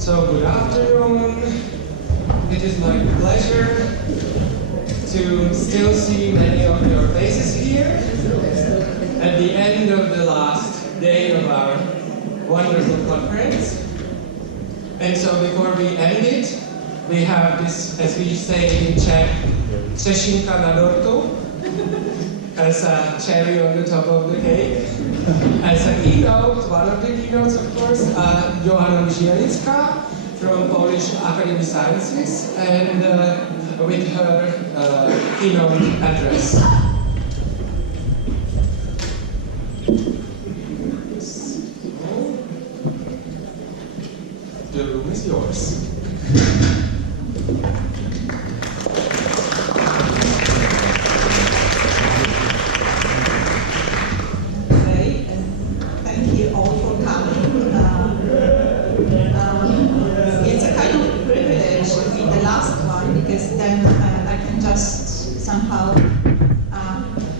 So good afternoon. It is my pleasure to still see many of your faces here at the end of the last day of our wonderful conference. And so before we end it, we have this, as we say in Czech, třešinka na dortu, as a cherry on the top of the cake. As a keynote, one of the keynotes, of course, Joanna Mizielińska from Polish Academy of Sciences, and with her keynote address. So, the room is yours.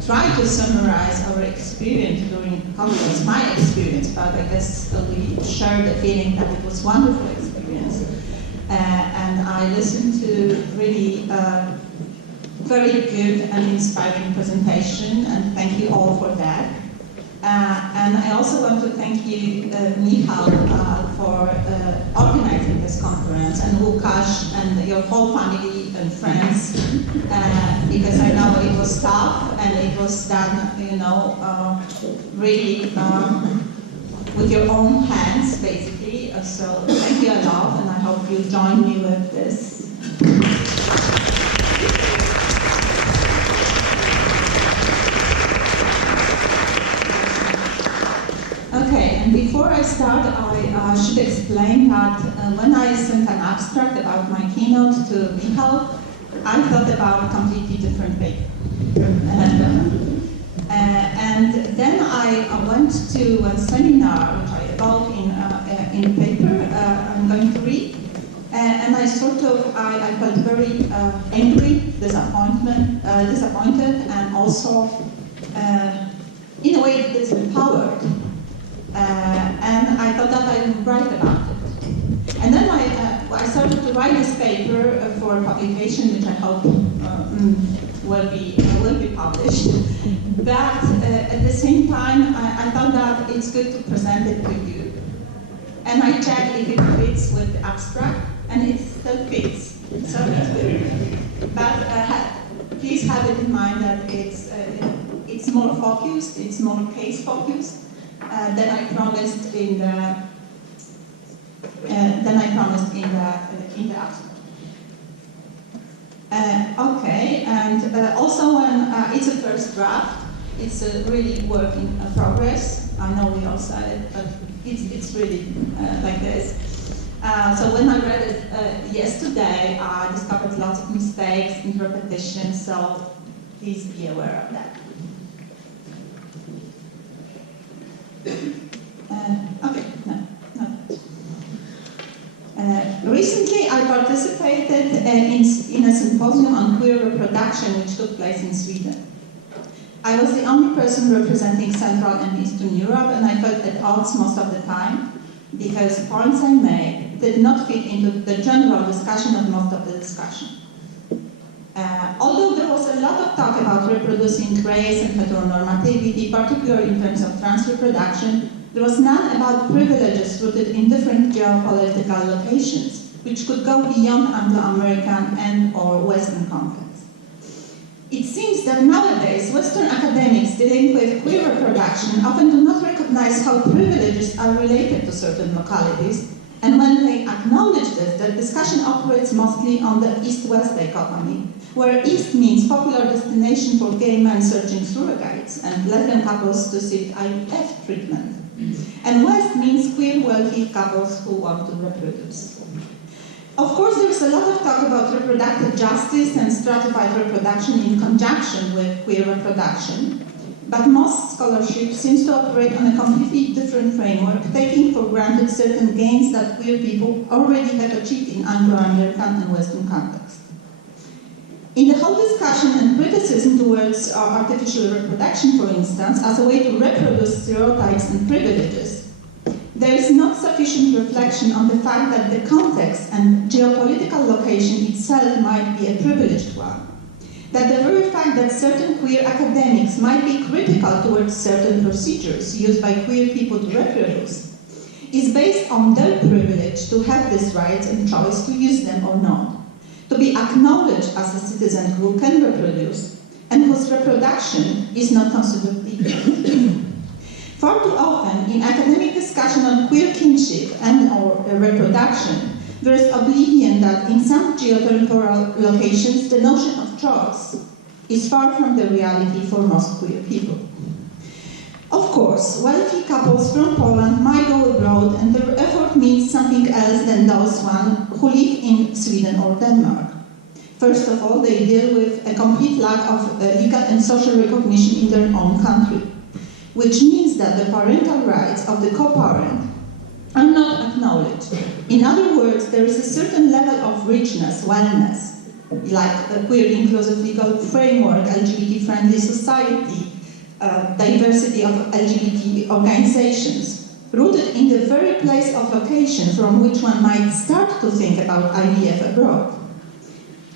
Try to summarize our experience during the conference, my experience, but I guess we shared the feeling that it was a wonderful experience. And I listened to really very good and inspiring presentation, and thank you all for that. And I also want to thank you, Michal, for organizing this conference, and Łukasz and your whole family and friends, because I know it was tough and it was done, really with your own hands, basically. So thank you a lot, and I hope you join me with this. Okay, and before I start, I should explain that when I sent an abstract about my keynote to Michal, I thought about a completely different paper. And then I went to a seminar which I wrote in the paper I'm going to read, and I felt very angry, disappointed, and also in a way disempowered. And I thought that I would write about it. And then I started to write this paper for publication, which I hope will be published. But at the same time, I thought that it's good to present it to you. And I checked if it fits with the abstract, and it still fits. So it's good. But please have it in mind that it's more focused, it's more case focused. Than I promised in the abstract. Okay, and also when it's a first draft, it's a really work in progress. I know we all said it, but it's really like this. So when I read it yesterday, I discovered lots of mistakes in repetition. So please be aware of that. Okay, no. Recently, I participated in a symposium on queer reproduction which took place in Sweden. I was the only person representing Central and Eastern Europe, and I felt at odds most of the time because points I made did not fit into the general discussion of most of the discussion. Although there was a lot of talk about reproducing race and heteronormativity, particularly in terms of trans reproduction, there was none about privileges rooted in different geopolitical locations, which could go beyond Anglo-American and/or Western contexts. It seems that nowadays, Western academics dealing with queer reproduction often do not recognize how privileges are related to certain localities, and when they acknowledge this, the discussion operates mostly on the East-West dichotomy, where East means popular destination for gay men searching surrogates and lesbian couples to seek IVF treatment. And West means queer wealthy couples who want to reproduce. Of course, there's a lot of talk about reproductive justice and stratified reproduction in conjunction with queer reproduction, but most scholarship seems to operate on a completely different framework, taking for granted certain gains that queer people already have achieved in Anglo-American and Western contexts. In the whole discussion and criticism towards artificial reproduction, for instance, as a way to reproduce stereotypes and privileges, there is not sufficient reflection on the fact that the context and geopolitical location itself might be a privileged one. That the very fact that certain queer academics might be critical towards certain procedures used by queer people to reproduce is based on their privilege to have this right and choice to use them or not, to be acknowledged as a citizen who can reproduce and whose reproduction is not considered legal. Far too often, in academic discussion on queer kinship and or reproduction, there is oblivion that in some geotemporal locations, the notion of choice is far from the reality for most queer people. Of course, wealthy couples from Poland might go abroad and their effort means something else than those who live in Sweden or Denmark. First of all, they deal with a complete lack of legal and social recognition in their own country, which means that the parental rights of the co-parent are not acknowledged. In other words, there is a certain level of richness, wellness, like a queer inclusive legal framework, LGBT-friendly society, diversity of LGBT organizations, rooted in the very place of location from which one might start to think about IVF abroad.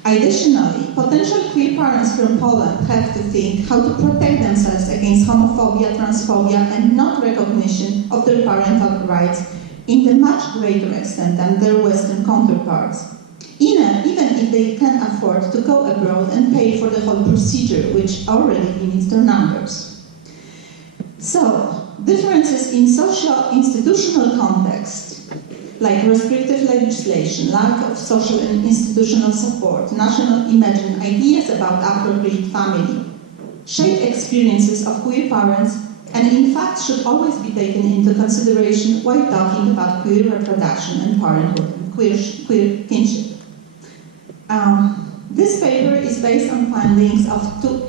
Additionally, potential queer parents from Poland have to think how to protect themselves against homophobia, transphobia, and non-recognition of their parental rights in a much greater extent than their Western counterparts, even if they can afford to go abroad and pay for the whole procedure, which already limits their numbers. So, differences in socio-institutional context, like restrictive legislation, lack of social and institutional support, national imagined ideas about appropriate family, shape experiences of queer parents, and in fact should always be taken into consideration while talking about queer reproduction and parenthood and queer kinship. This paper is based on findings of 2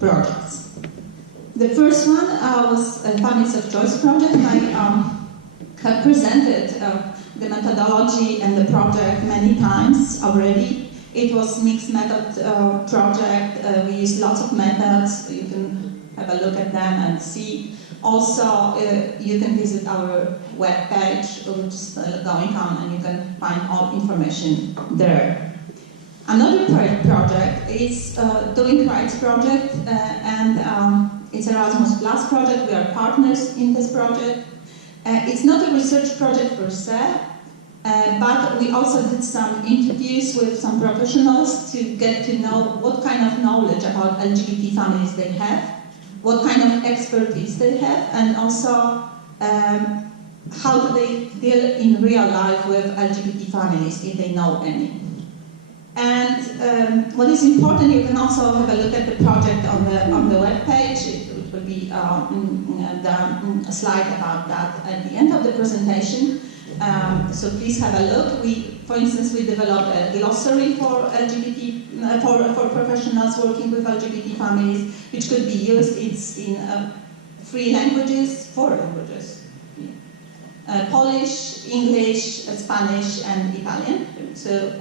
projects. The first one was a Families of Choice project. I have presented the methodology and the project many times already. It was mixed method project. We used lots of methods. You can have a look at them and see. Also, you can visit our webpage, which is going on, and you can find all information there. Another project is Doing Rights project, and it's Erasmus Plus project. We are partners in this project. It's not a research project per se, but we also did some interviews with some professionals to get to know what kind of knowledge about LGBT families they have, what kind of expertise they have, and also how do they deal in real life with LGBT families, if they know any. And what is important, you can also have a look at the project on the webpage. It will be a slide about that at the end of the presentation. So please have a look. For instance, we developed a glossary for LGBT, for professionals working with LGBT families, which could be used. It's in 4 languages. Polish, English, Spanish, and Italian. So,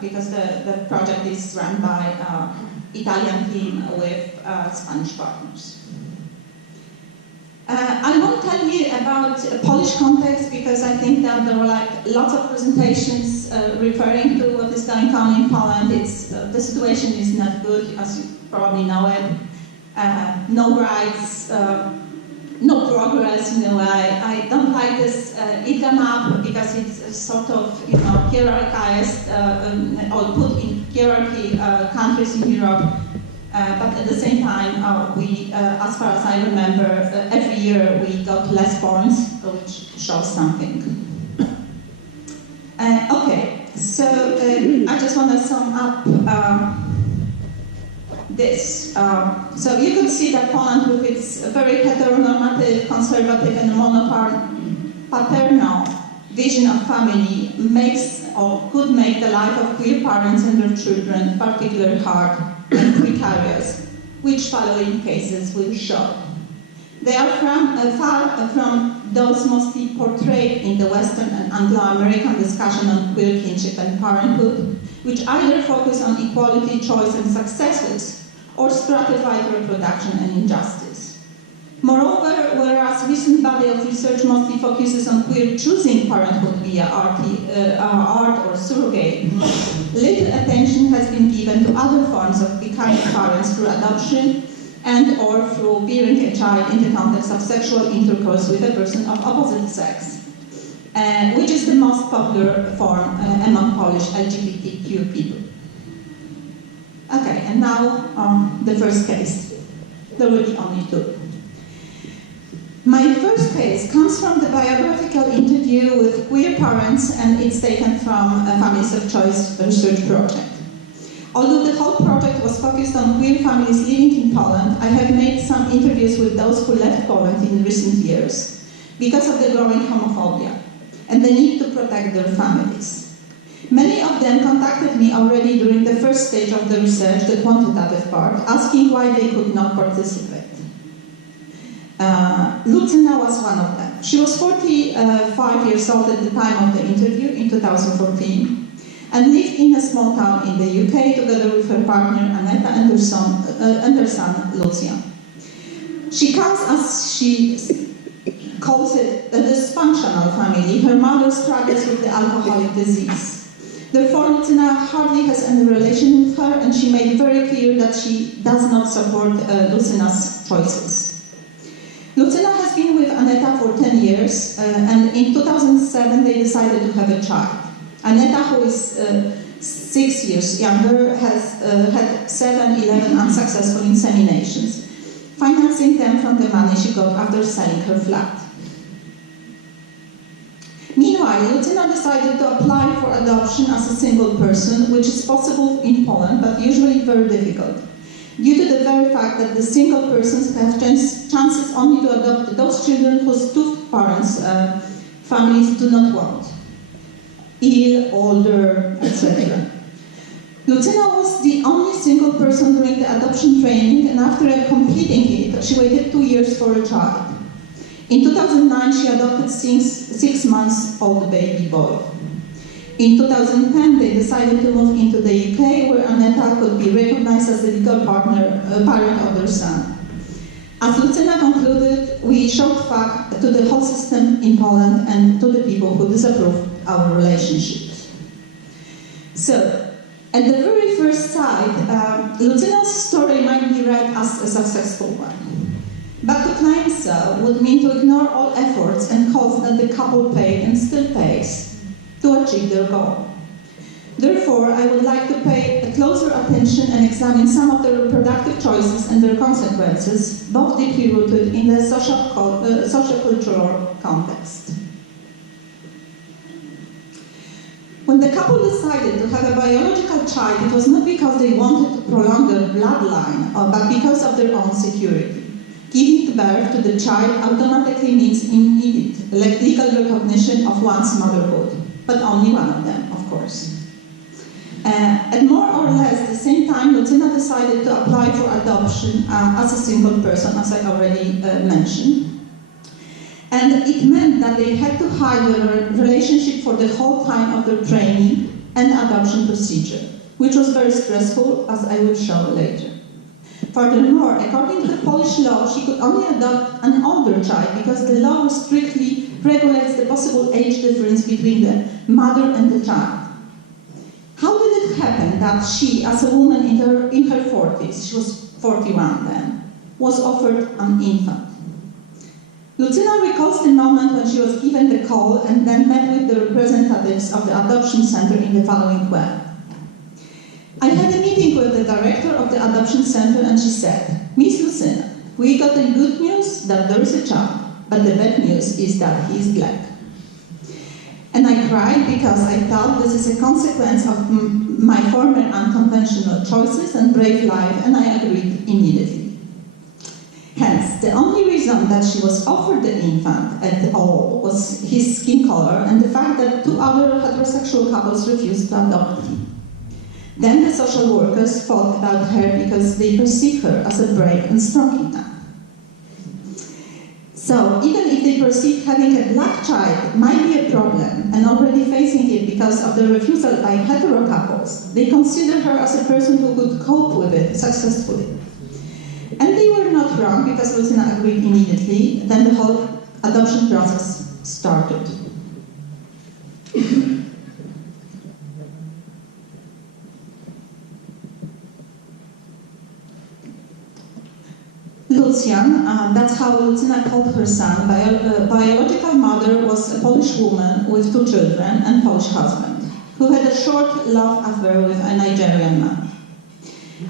because the project is run by Italian team with Spanish partners. I won't tell you about a Polish context because I think that there were lots of presentations referring to what is going on in Poland. The situation is not good, as you probably know it. No rights, no progress in a way. I don't like this IGA map because it's sort of hierarchized or put in hierarchy countries in Europe. But at the same time, we, as far as I remember, every year we got less points, which shows something. Okay, so I just want to sum up this. So you could see that Poland, with its very heteronormative, conservative, and monopaternal vision of family, makes or could make the life of queer parents and their children particularly hard and precarious, which following cases will show. They are far from those mostly portrayed in the Western and Anglo-American discussion on queer kinship and parenthood, which either focus on equality, choice, and successes, or stratified reproduction and injustice. Moreover, whereas recent body of research mostly focuses on queer choosing parenthood via art or surrogate, little attention has been given to other forms of becoming parents through adoption and or through bearing a child in the context of sexual intercourse with a person of opposite sex, which is the most popular form among Polish LGBTQ people. Okay, and now the first case. There will be only two. My first case comes from the biographical interview with queer parents, and it's taken from a Families of Choice research project. Although the whole project was focused on queer families living in Poland, I have made some interviews with those who left Poland in recent years because of the growing homophobia and the need to protect their families. Many of them contacted me already during the first stage of the research, the quantitative part, asking why they could not participate. Lucyna was one of them. She was 45 years old at the time of the interview in 2014 and lived in a small town in the UK together with her partner Aneta and her son Lucian. She comes, as she calls it, a dysfunctional family. Her mother struggles with the alcoholic disease. Therefore, Lucyna hardly has any relation with her, and she made very clear that she does not support Lucyna's choices. Lucyna has been with Aneta for 10 years, and in 2007 they decided to have a child. Aneta, who is 6 years younger, has had 11 unsuccessful inseminations, financing them from the money she got after selling her flat. Meanwhile, Lucyna decided to apply for adoption as a single person, which is possible in Poland, but usually very difficult, due to the very fact that the single persons have chances only to adopt those children whose two parents' families do not want, ill, older, etc. Lucyna was the only single person during the adoption training, and after completing it, she waited 2 years for a child. In 2009, she adopted 6-month-old baby boy. In 2010, they decided to move into the UK, where Aneta could be recognized as the legal parent of their son. As Lucyna concluded, we showed fact to the whole system in Poland and to the people who disapprove our relationships. So, at the very first sight, Lucyna's story might be read as a successful one. But to claim so would mean to ignore all efforts and costs that the couple paid and still pays to achieve their goal. Therefore, I would like to pay a closer attention and examine some of the reproductive choices and their consequences, both deeply rooted in the sociocultural context. When the couple decided to have a biological child, it was not because they wanted to prolong their bloodline, but because of their own security. Giving birth to the child automatically means immediate legal recognition of one's motherhood, but only one of them, of course. At more or less the same time, Lucyna decided to apply for adoption as a single person, as I already mentioned. And it meant that they had to hide their relationship for the whole time of their training and adoption procedure, which was very stressful, as I will show later. Furthermore, according to the Polish law, she could only adopt an older child because the law strictly regulates the possible age difference between the mother and the child. How did it happen that she, as a woman in her 40s, she was 41 then, was offered an infant? Lucyna recalls the moment when she was given the call and then met with the representatives of the adoption center in the following way. I had a meeting with the director of the adoption center and she said, "Miss Lucyna, we got the good news that there is a child, but the bad news is that he is black." And I cried because I thought this is a consequence of my former unconventional choices and brave life, and I agreed immediately. Hence, the only reason that she was offered the infant at all was his skin color and the fact that 2 other heterosexual couples refused to adopt him. Then the social workers thought about her because they perceived her as a brave and strong enough. So, even if they perceived having a black child might be a problem, and already facing it because of the refusal by hetero couples, they considered her as a person who could cope with it successfully. And they were not wrong because Lucyna agreed immediately. Then the whole adoption process started. Lucian, that's how Lucyna called her son, biological mother was a Polish woman with 2 children and Polish husband, who had a short love affair with a Nigerian man.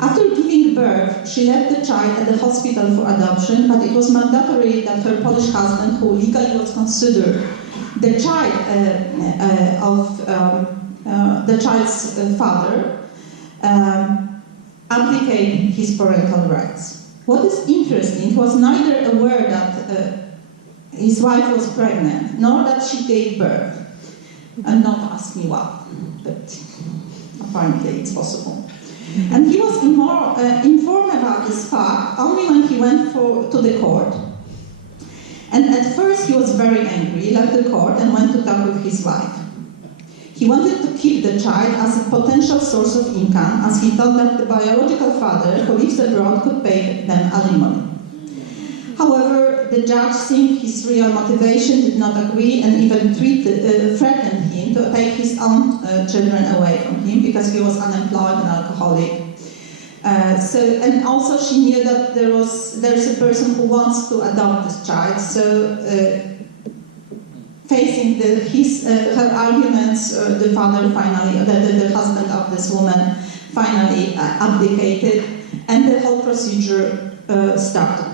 After giving birth, she left the child at the hospital for adoption, but it was mandatory that her Polish husband, who legally was considered the child the child's father, abdicate his parental rights. What is interesting, he was neither aware that his wife was pregnant, nor that she gave birth. And not ask me why, but apparently it's possible. And he was informed about this fact only when he went to the court. And at first he was very angry, he left the court and went to talk with his wife. He wanted to keep the child as a potential source of income, as he thought that the biological father, who lives abroad, could pay them alimony. However, the judge, seeing his real motivation, did not agree and even threatened him to take his own children away from him because he was unemployed and alcoholic. And also she knew that there's a person who wants to adopt this child. So facing her arguments, the father finally, the husband of this woman finally abdicated, and the whole procedure started.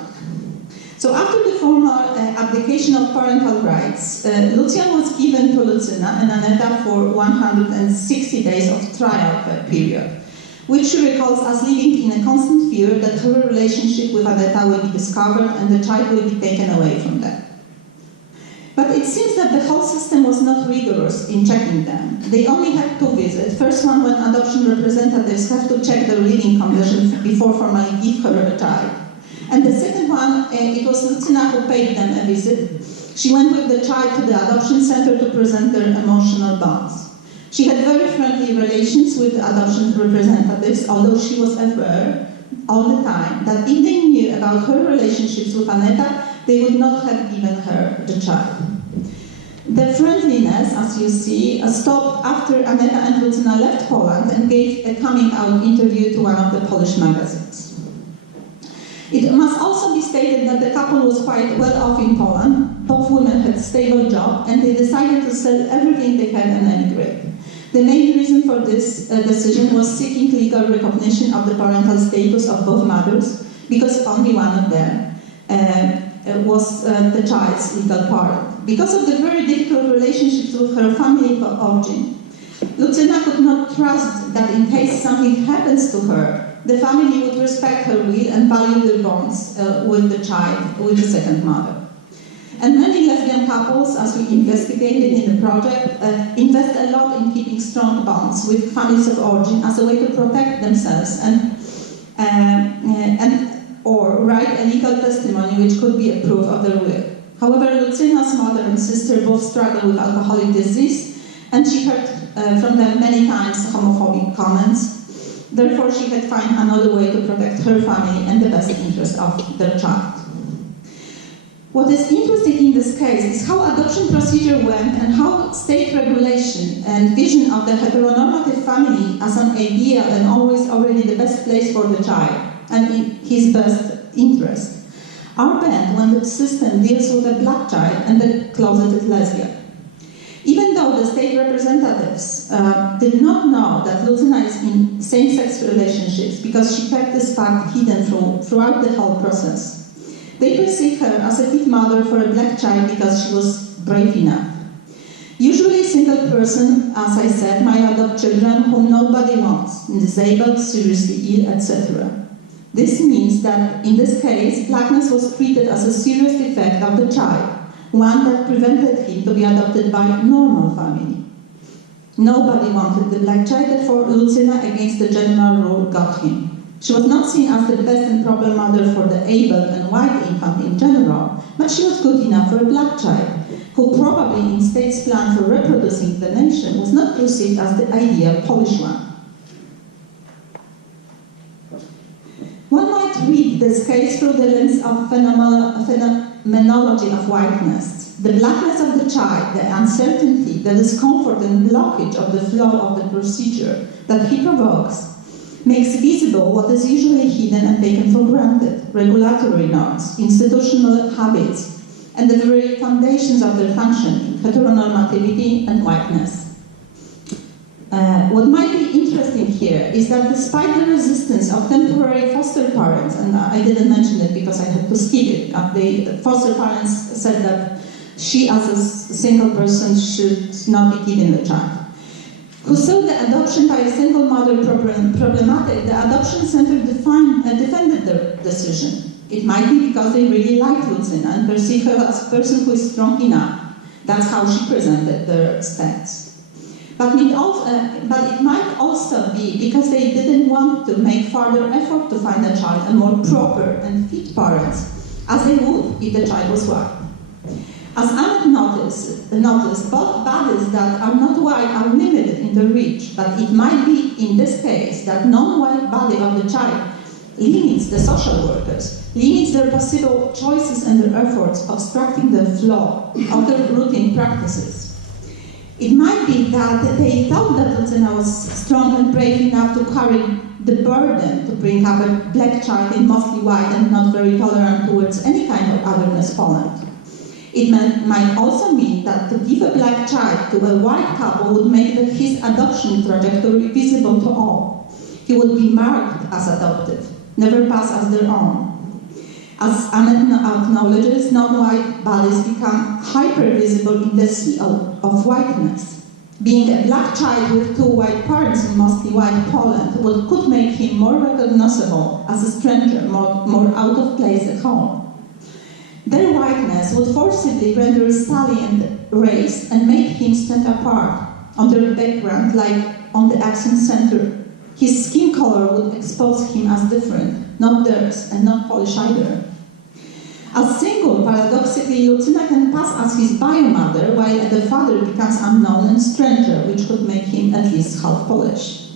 So after the formal abdication of parental rights, Lucian was given to Lucyna and Aneta for 160 days of trial period, which she recalls as living in a constant fear that her relationship with Aneta will be discovered and the child will be taken away from them. But it seems that the whole system was not rigorous in checking them. They only had 2 visits. First one, when adoption representatives have to check their living conditions before formally give her a child. And the second one, it was Lucyna who paid them a visit. She went with the child to the adoption center to present their emotional bonds. She had very friendly relations with the adoption representatives, although she was aware all the time that if they knew about her relationships with Aneta, they would not have given her the child. The friendliness, as you see, stopped after Aneta and Lucyna left Poland and gave a coming-out interview to one of the Polish magazines. It must also be stated that the couple was quite well off in Poland. Both women had stable jobs, and they decided to sell everything they had and emigrate. The main reason for this decision was seeking legal recognition of the parental status of both mothers, because only one of them was the child's legal parent. Because of the very difficult relationships with her family of origin, Lucyna could not trust that in case something happens to her, the family would respect her will and value their bonds with the child, with the second mother. And many lesbian couples, as we investigated in the project, invest a lot in keeping strong bonds with families of origin as a way to protect themselves or write a legal testimony which could be a proof of their will. However, Lucyna's mother and sister both struggled with alcoholic disease, and she heard from them many times homophobic comments. Therefore, she had to find another way to protect her family and the best interest of their child. What is interesting in this case is how adoption procedure went and how state regulation and vision of the heteronormative family as an ideal and always already the best place for the child and in his best interest are bent when the system deals with a black child and the closeted lesbian. Even though the state representatives did not know that Lucyna is in same-sex relationships because she kept this fact hidden throughout the whole process, they perceive her as a fit mother for a black child because she was brave enough. Usually a single person, as I said, might adopt children whom nobody wants, disabled, seriously ill, etc. This means that in this case, blackness was treated as a serious defect of the child, one that prevented him to be adopted by a normal family. Nobody wanted the black child, therefore Lucyna, against the general rule, got him. She was not seen as the best and proper mother for the able and white infant in general, but she was good enough for a black child, who probably in state's plan for reproducing the nation was not perceived as the ideal Polish one. One might read this case through the lens of phenomenology of whiteness. The blackness of the child, the uncertainty, the discomfort and blockage of the flow of the procedure that he provokes makes visible what is usually hidden and taken for granted: regulatory norms, institutional habits, and the very foundations of their functioning, heteronormativity and whiteness. What might be interesting here is that despite the resistance of temporary foster parents, and I didn't mention it because I had to skip it, the foster parents said that she as a single person should not be given the child, who saw the adoption by a single mother problematic, the adoption center defended their decision. It might be because they really liked Lucyna and perceived her as a person who is strong enough. That's how she presented their stance. But it might also be because they didn't want to make further effort to find a child, a more proper and fit parents, as they would if the child was white. As Annette noticed, both bodies that are not white are limited in their reach, but it might be in this case that non-white body of the child limits the social workers, limits their possible choices and their efforts, obstructing the flow of their routine practices. It might be that they thought that Lucyna was strong and brave enough to carry the burden to bring up a black child in mostly white and not very tolerant towards any kind of otherness Poland. It might also mean that to give a black child to a white couple would make his adoption trajectory visible to all. He would be marked as adopted, never pass as their own. As Annette acknowledges, non-white bodies become hyper-visible in the sea of whiteness. Being a black child with two white parents in mostly white Poland could make him more recognizable as a stranger, more out of place at home. Their whiteness would forcibly render salient race and make him stand apart on their background, like on the accent center. His skin color would expose him as different, not theirs, and not Polish either. As single, paradoxically, Lucyna can pass as his biomother, while the father becomes unknown and stranger, which could make him at least half Polish.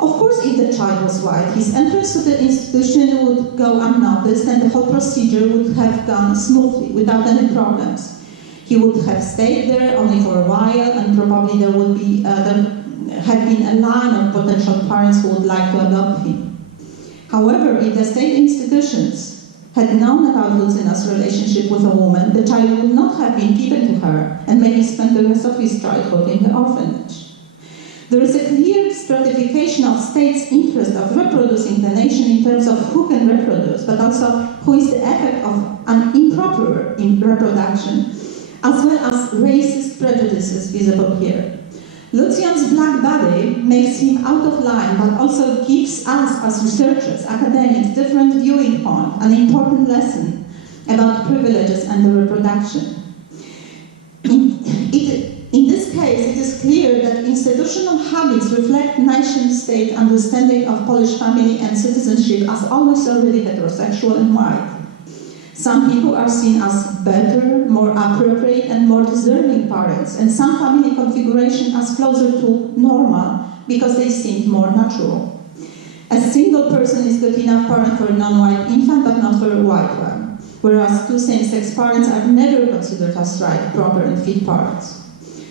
Of course, if the child was white, his entrance to the institution would go unnoticed and the whole procedure would have gone smoothly, without any problems. He would have stayed there only for a while, and probably there would be had been a line of potential parents who would like to adopt him. However, if the state institutions had known about Lucyna's relationship with a woman, the child would not have been given to her and maybe spent the rest of his childhood in the orphanage. There is a clear stratification of state's interest of reproducing the nation in terms of who can reproduce, but also who is the effect of an improper reproduction, as well as racist prejudices visible here. Lucian's black body makes him out of line, but also gives us as researchers, academics, different viewing point, an important lesson about privileges and the reproduction. In this case, it is clear that institutional habits reflect nation-state understanding of Polish family and citizenship as always already heterosexual and white. Some people are seen as better, more appropriate, and more deserving parents, and some family configuration as closer to normal because they seem more natural. A single person is good enough parent for a non-white infant, but not for a white one, whereas two same-sex parents are never considered as right, proper, and fit parents.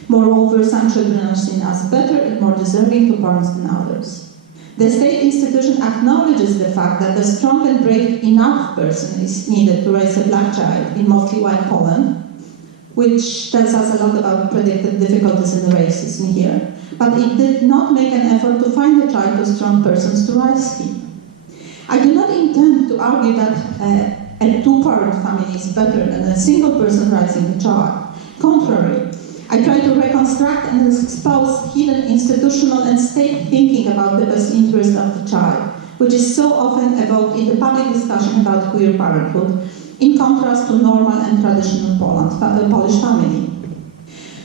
Moreover, some children are seen as better and more deserving to parents than others. The state institution acknowledges the fact that a strong and brave enough person is needed to raise a black child in mostly white Poland, which tells us a lot about predicted difficulties in racism here. But it did not make an effort to find a child to strong persons to raise him. I do not intend to argue that a two-parent family is better than a single person raising a child. Contrary, I try to reconstruct and expose hidden institutional and state thinking about the best interest of the child, which is so often evoked in the public discussion about queer parenthood, in contrast to normal and traditional Polish family.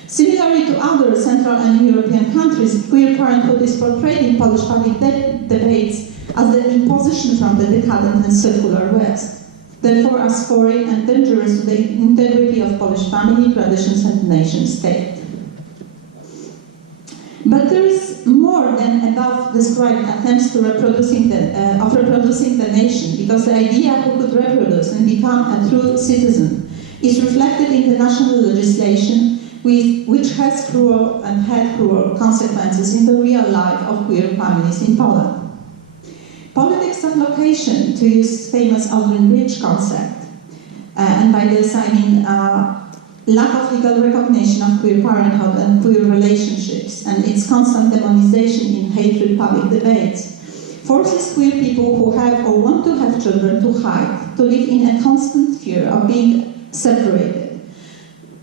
Similarly to other Central and European countries, queer parenthood is portrayed in Polish public debates as the imposition from the decadent and secular West, therefore as foreign and dangerous to the integrity of Polish family, traditions, and nation-state. But there is more than above described attempts to reproducing the nation, because the idea who could reproduce and become a true citizen is reflected in the national legislation, which has cruel and had cruel consequences in the real life of queer families in Poland. Politics of location, to use famous Aldrin Bridge concept, and by this I mean lack of legal recognition of queer parenthood and queer relationships, and its constant demonization in hatred public debates, forces queer people who have or want to have children to hide, to live in a constant fear of being separated,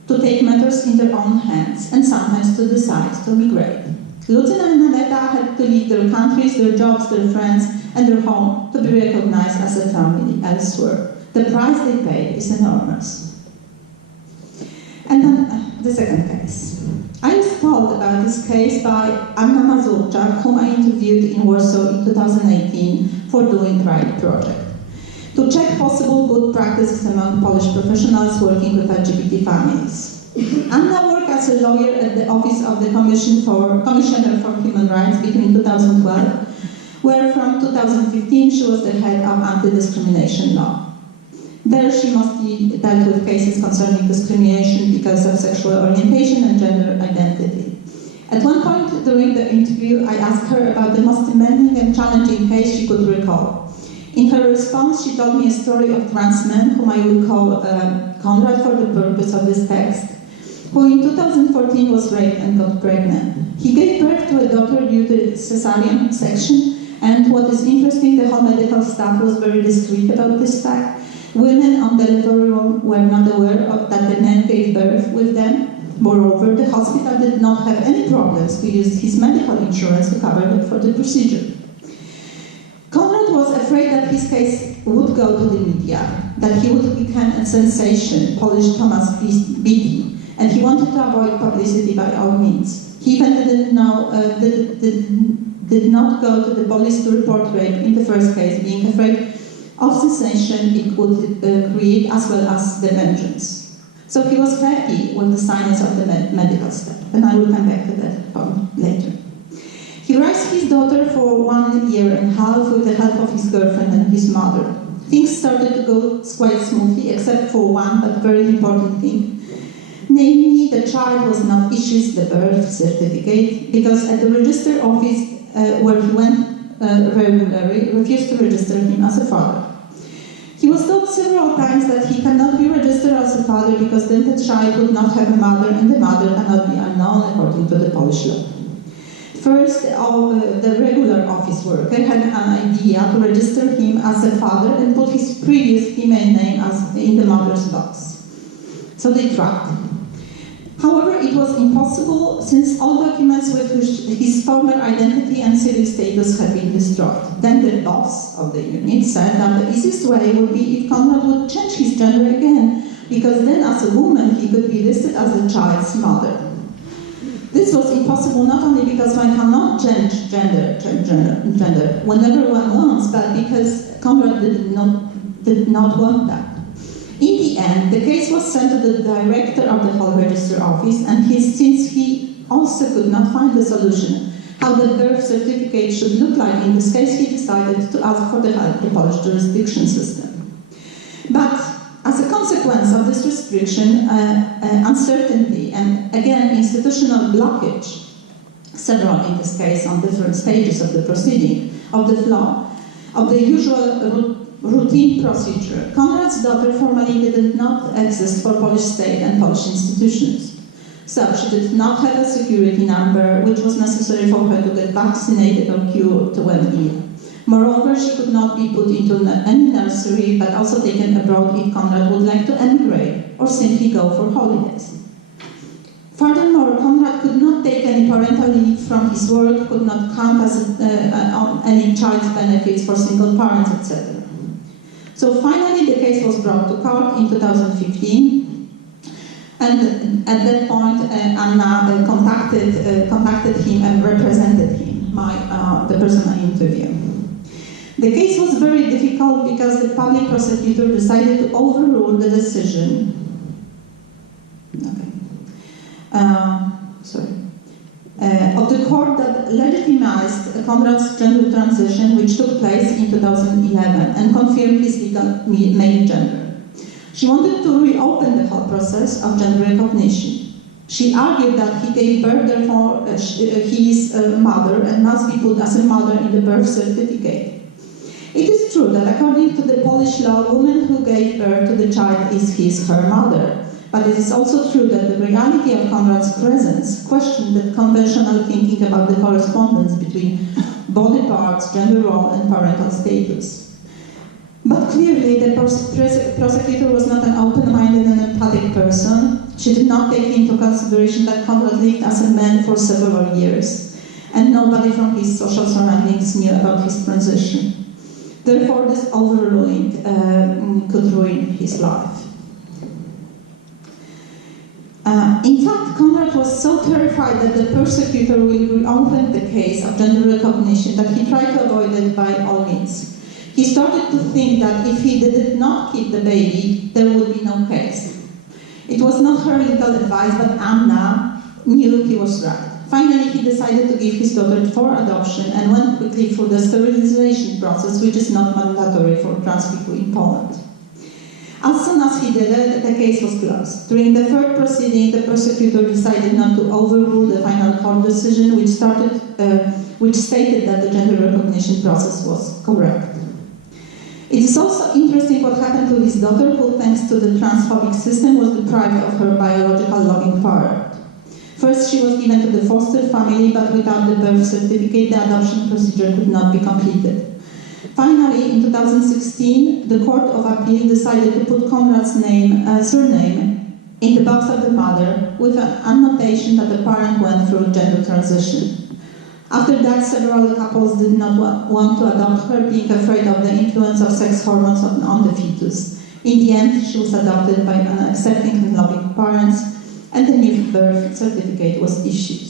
to take matters in their own hands, and sometimes to decide to migrate. Lucyna and Aneta had to leave their countries, their jobs, their friends, and their home to be recognized as a family elsewhere. The price they paid is enormous. And then the second case. I was told about this case by Anna Mazurczak, whom I interviewed in Warsaw in 2018 for doing Right Project, to check possible good practices among Polish professionals working with LGBT families. Anna worked as a lawyer at the Office of the Commissioner for Human Rights between 2012, where from 2015 she was the head of anti-discrimination law. There she mostly dealt with cases concerning discrimination because of sexual orientation and gender identity. At one point during the interview, I asked her about the most demanding and challenging case she could recall. In her response, she told me a story of a trans man, whom I will call Konrad for the purpose of this text, who in 2014 was raped and got pregnant. He gave birth to a daughter due to cesarean section, and what is interesting, the whole medical staff was very discreet about this fact. Women on delivery room were not aware that the man gave birth with them. Moreover, the hospital did not have any problems to use his medical insurance to cover them for the procedure. Konrad was afraid that his case would go to the media, that he would become a sensation, Polish Thomas Beatty, and he wanted to avoid publicity by all means. He even did not go to the police to report rape in the first case, being afraid of sensation it would create, as well as the vengeance. So he was happy with the silence of the medical staff, and I will come back to that point later. He raised his daughter for 1 year and a half with the help of his girlfriend and his mother. Things started to go quite smoothly, except for one but very important thing. Namely, the child was not issued the birth certificate because at the register office where he went regularly refused to register him as a father. He was told several times that he cannot be registered as a father because then the child would not have a mother and the mother cannot be unknown according to the Polish law. First, the regular office worker had an idea to register him as a father and put his previous female name as in the mother's box. So they tried. However, it was impossible since all documents with his former identity and civil status had been destroyed. Then the boss of the unit said that the easiest way would be if Konrad would change his gender again, because then as a woman he could be listed as the child's mother. This was impossible not only because one cannot change gender whenever one wants, but because Konrad did not want that. In the end, the case was sent to the director of the whole register office, and since he also could not find a solution how the birth certificate should look like in this case, he decided to ask for the help of the Polish jurisdiction system. But as a consequence of this restriction, uncertainty, and again institutional blockage, several in this case on different stages of the proceeding, of the flaw, of the usual routine procedure, Konrad's daughter formally did not exist for Polish state and Polish institutions. So she did not have a security number, which was necessary for her to get vaccinated or cured when ill. Moreover, she could not be put into any nursery, but also taken abroad if Konrad would like to emigrate or simply go for holidays. Furthermore, Konrad could not take any parental leave from his work, could not count on any child's benefits for single parents, etc. So finally, the case was brought to court in 2015, and at that point, Anna contacted him and represented him, the person I interviewed. The case was very difficult because the public prosecutor decided to overrule the decision. of the court that legitimized Conrad's gender transition, which took place in 2011, and confirmed his legal male gender. She wanted to reopen the whole process of gender recognition. She argued that he gave birth, therefore he is a mother and must be put as a mother in the birth certificate. It is true that according to the Polish law, a woman who gave birth to the child is her mother. But it is also true that the reality of Conrad's presence questioned the conventional thinking about the correspondence between body parts, gender role, and parental status. But clearly, the prosecutor was not an open-minded and empathic person. She did not take into consideration that Conrad lived as a man for several years, and nobody from his social surroundings knew about his transition. Therefore, this overruling could ruin his life. In fact, Conrad was so terrified that the persecutor will reopen the case of gender recognition that he tried to avoid it by all means. He started to think that if he did not keep the baby, there would be no case. It was not her legal advice, but Anna knew he was right. Finally, he decided to give his daughter for adoption and went quickly through the sterilization process, which is not mandatory for trans people in Poland. As soon as he did it, the case was closed. During the third proceeding, the prosecutor decided not to overrule the final court decision, which stated that the gender recognition process was correct. It is also interesting what happened to his daughter, who, thanks to the transphobic system, was deprived of her biological loving parent. First, she was given to the foster family, but without the birth certificate, the adoption procedure could not be completed. Finally, in 2016, the Court of Appeal decided to put Conrad's surname in the box of the mother with an annotation that the parent went through gender transition. After that, several couples did not want to adopt her, being afraid of the influence of sex hormones on the fetus. In the end, she was adopted by accepting and loving parents, and the new birth certificate was issued.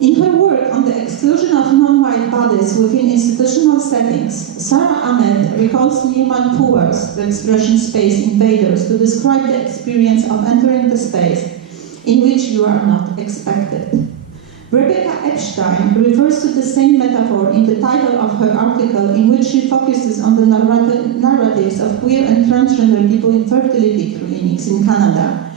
In her work on the exclusion of non-white bodies within institutional settings, Sarah Ahmed recalls Newman Puar's The Expression Space Invaders to describe the experience of entering the space in which you are not expected. Rebecca Epstein refers to the same metaphor in the title of her article, in which she focuses on the narratives of queer and transgender people in fertility clinics in Canada,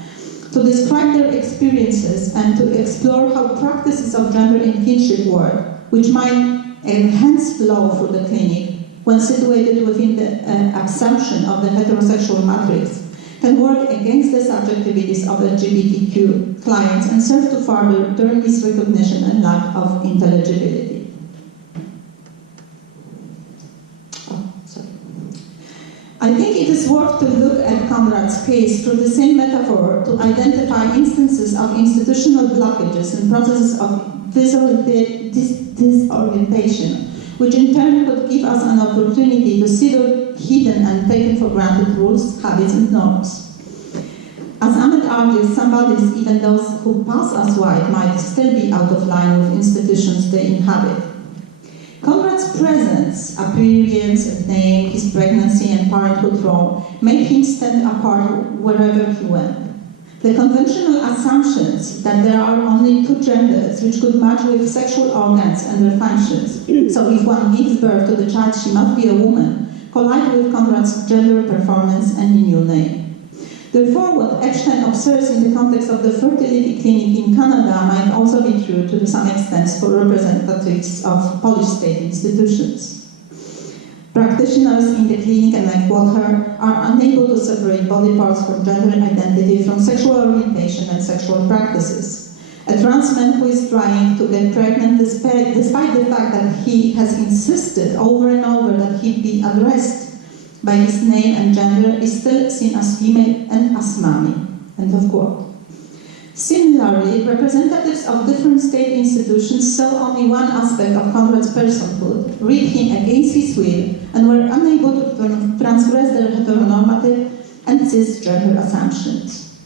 to describe their experiences and to explore how practices of gender and kinship work, which might enhance flow through the clinic when situated within the assumption of the heterosexual matrix, can work against the subjectivities of LGBTQ clients and serve to further their misrecognition and lack of intelligibility. I think it is worth to look at Conrad's case through the same metaphor to identify instances of institutional blockages and processes of disorientation, which in turn could give us an opportunity to see the hidden and taken for granted rules, habits, and norms. As Ahmed argues, some bodies, even those who pass as white, might still be out of line with institutions they inhabit. Conrad's presence, appearance, name, his pregnancy and parenthood role made him stand apart wherever he went. The conventional assumptions that there are only two genders which could match with sexual organs and their functions, so if one gives birth to the child she must be a woman, collide with Conrad's gender performance and a new name. Therefore, what Epstein observes in the context of the fertility clinic in Canada might also be true to some extent for representatives of Polish state institutions. Practitioners in the clinic, and I quote her, are unable to separate body parts from gender identity from sexual orientation and sexual practices. A trans man who is trying to get pregnant despite the fact that he has insisted over and over that he be addressed by his name and gender is still seen as female and as mommy. End of quote. Similarly, representatives of different state institutions saw only one aspect of Conrad's personhood, read him against his will, and were unable to transgress their heteronormative and cisgender assumptions.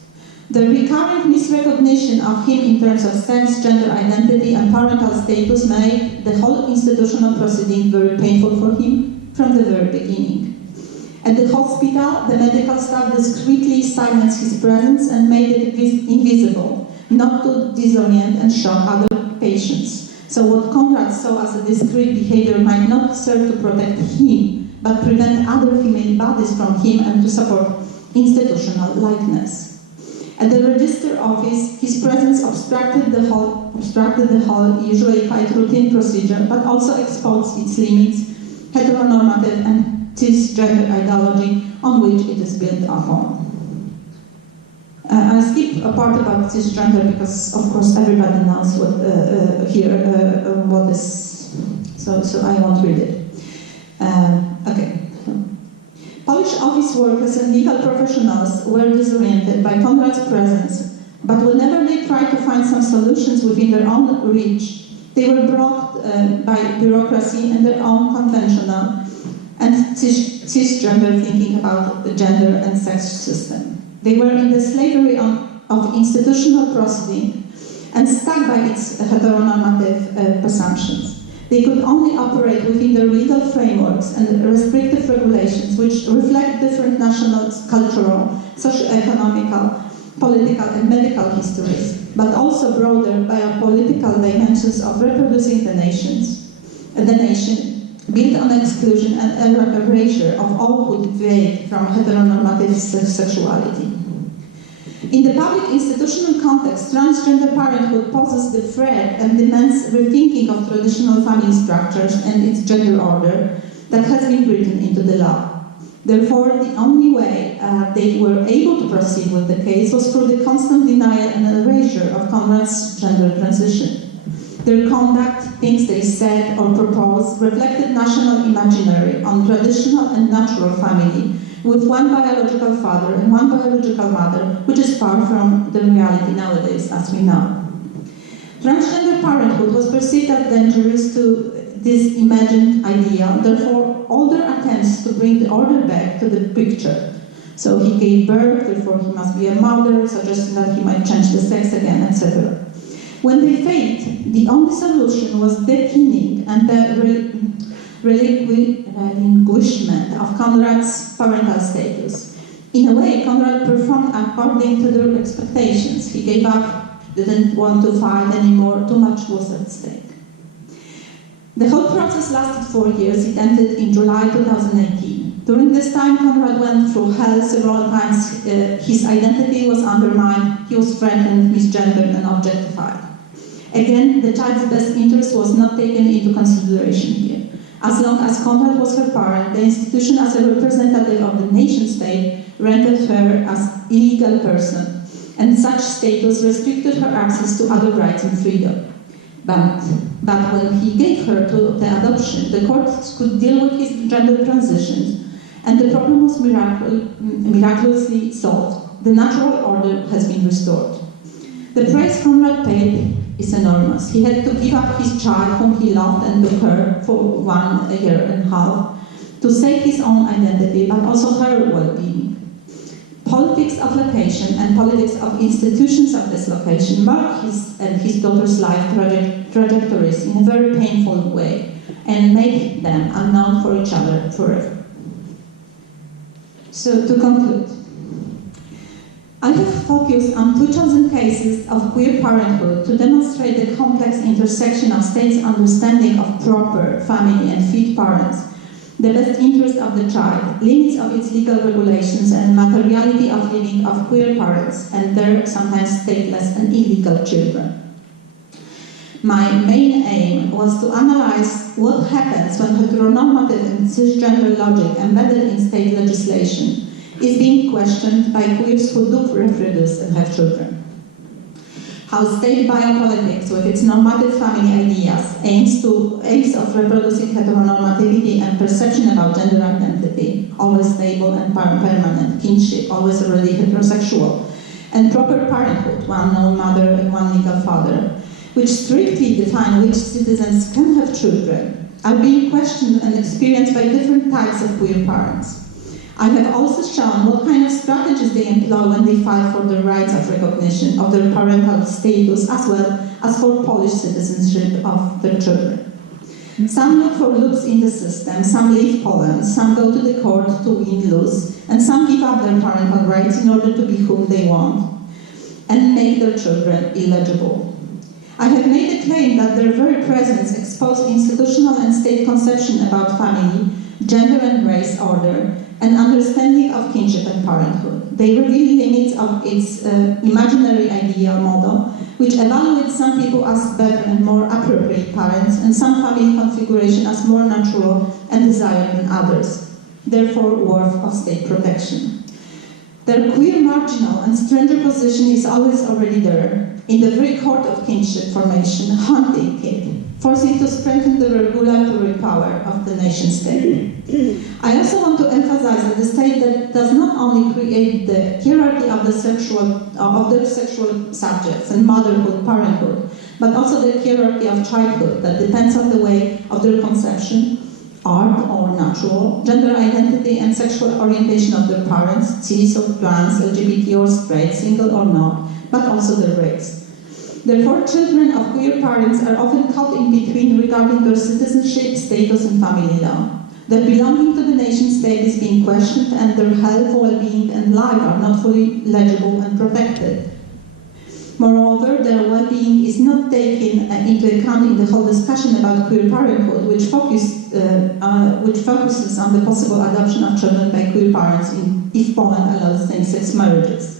The recurring misrecognition of him in terms of sex, gender identity, and parental status made the whole institutional proceeding very painful for him from the very beginning. At the hospital, the medical staff discreetly silenced his presence and made it invisible, not to disorient and shock other patients. So what Conrad saw as a discrete behavior might not serve to protect him, but prevent other female bodies from him and to support institutional likeness. At the register office, his presence obstructed the whole, usually quite routine procedure, but also exposed its limits, heteronormative and cisgender ideology on which it is built upon. I'll skip a part about cisgender because, of course, everybody knows what what is. So I won't read it. Okay. Polish office workers and legal professionals were disoriented by Conrad's presence, but whenever they tried to find some solutions within their own reach, they were blocked by bureaucracy and their own conventional and cisgender thinking about the gender and sex system. They were in the slavery of institutional proceeding and stuck by its heteronormative presumptions. They could only operate within their legal frameworks and restrictive regulations which reflect different national, cultural, socio-economical, political and medical histories, but also broader biopolitical dimensions of reproducing the nation, built on exclusion and erasure of all who deviate from heteronormative sexuality. In the public institutional context, transgender parenthood poses the threat and demands rethinking of traditional family structures and its gender order that has been written into the law. Therefore, the only way they were able to proceed with the case was through the constant denial and erasure of Conrad's gender transition. Their conduct, things they said or proposed, reflected national imaginary on traditional and natural family, with one biological father and one biological mother, which is far from the reality nowadays, as we know. Transgender parenthood was perceived as dangerous to this imagined idea, therefore all their attempts to bring the order back to the picture. So he gave birth, therefore he must be a mother, suggesting that he might change the sex again, etc. When they failed, the only solution was deadening and the relinquishment of Conrad's parental status. In a way, Conrad performed according to their expectations. He gave up, didn't want to fight anymore, too much was at stake. The whole process lasted 4 years. It ended in July 2018. During this time, Conrad went through hell several times. His identity was undermined, he was threatened, misgendered, and objectified. Again, the child's best interest was not taken into consideration here. As long as Conrad was her parent, the institution as a representative of the nation-state rendered her as an illegal person, and such status restricted her access to other rights and freedom. But when he gave her to the adoption, the courts could deal with his gender transitions, and the problem was miraculously solved. The natural order has been restored. The price Conrad paid is enormous. He had to give up his child, whom he loved and took her for 1 year and a half, to save his own identity, but also her well-being. Politics of location and politics of institutions of dislocation marked his and his daughter's life trajectories in a very painful way and made them unknown for each other forever. So to conclude, I have focused on 2 chosen cases of queer parenthood to demonstrate the complex intersection of states' understanding of proper family and fit parents, the best interest of the child, limits of its legal regulations, and materiality of living of queer parents and their sometimes stateless and illegal children. My main aim was to analyze what happens when heteronormative and cisgender logic embedded in state legislation is being questioned by queers who do reproduce and have children. How state biopolitics, with its normative family ideas, aims of reproducing heteronormativity and perception about gender identity, always stable and permanent, kinship, always already heterosexual, and proper parenthood, one known mother and one legal father, which strictly define which citizens can have children, are being questioned and experienced by different types of queer parents. I have also shown what kind of strategies they employ when they fight for the rights of recognition of their parental status as well as for Polish citizenship of their children. Some look for loops in the system, some leave Poland, some go to the court to win-lose, and some give up their parental rights in order to be whom they want. and make their children illegible. I have made the claim that their very presence exposed institutional and state conception about family, gender and race order, and understanding of kinship and parenthood. They reveal limits of its imaginary ideal model, which evaluates some people as better and more appropriate parents, and some family configuration as more natural and desired than others, therefore worth of state protection. Their queer, marginal, and stranger position is always already there, in the very court of kinship formation, haunting it, forcing to strengthen the regulatory power of the nation-state. I also want to emphasize that the state that does not only create the hierarchy of the sexual subjects and motherhood, parenthood, but also the hierarchy of childhood that depends on the way of their conception, art or natural, gender identity and sexual orientation of their parents, cis or trans, LGBT or straight, single or not, but also their race. Therefore, children of queer parents are often caught in between regarding their citizenship, status, and family law. Their belonging to the nation-state is being questioned, and their health, well-being, and life are not fully legible and protected. Moreover, their well-being is not taken into account in the whole discussion about queer parenthood, which focuses on the possible adoption of children by queer parents if Poland allows same-sex marriages.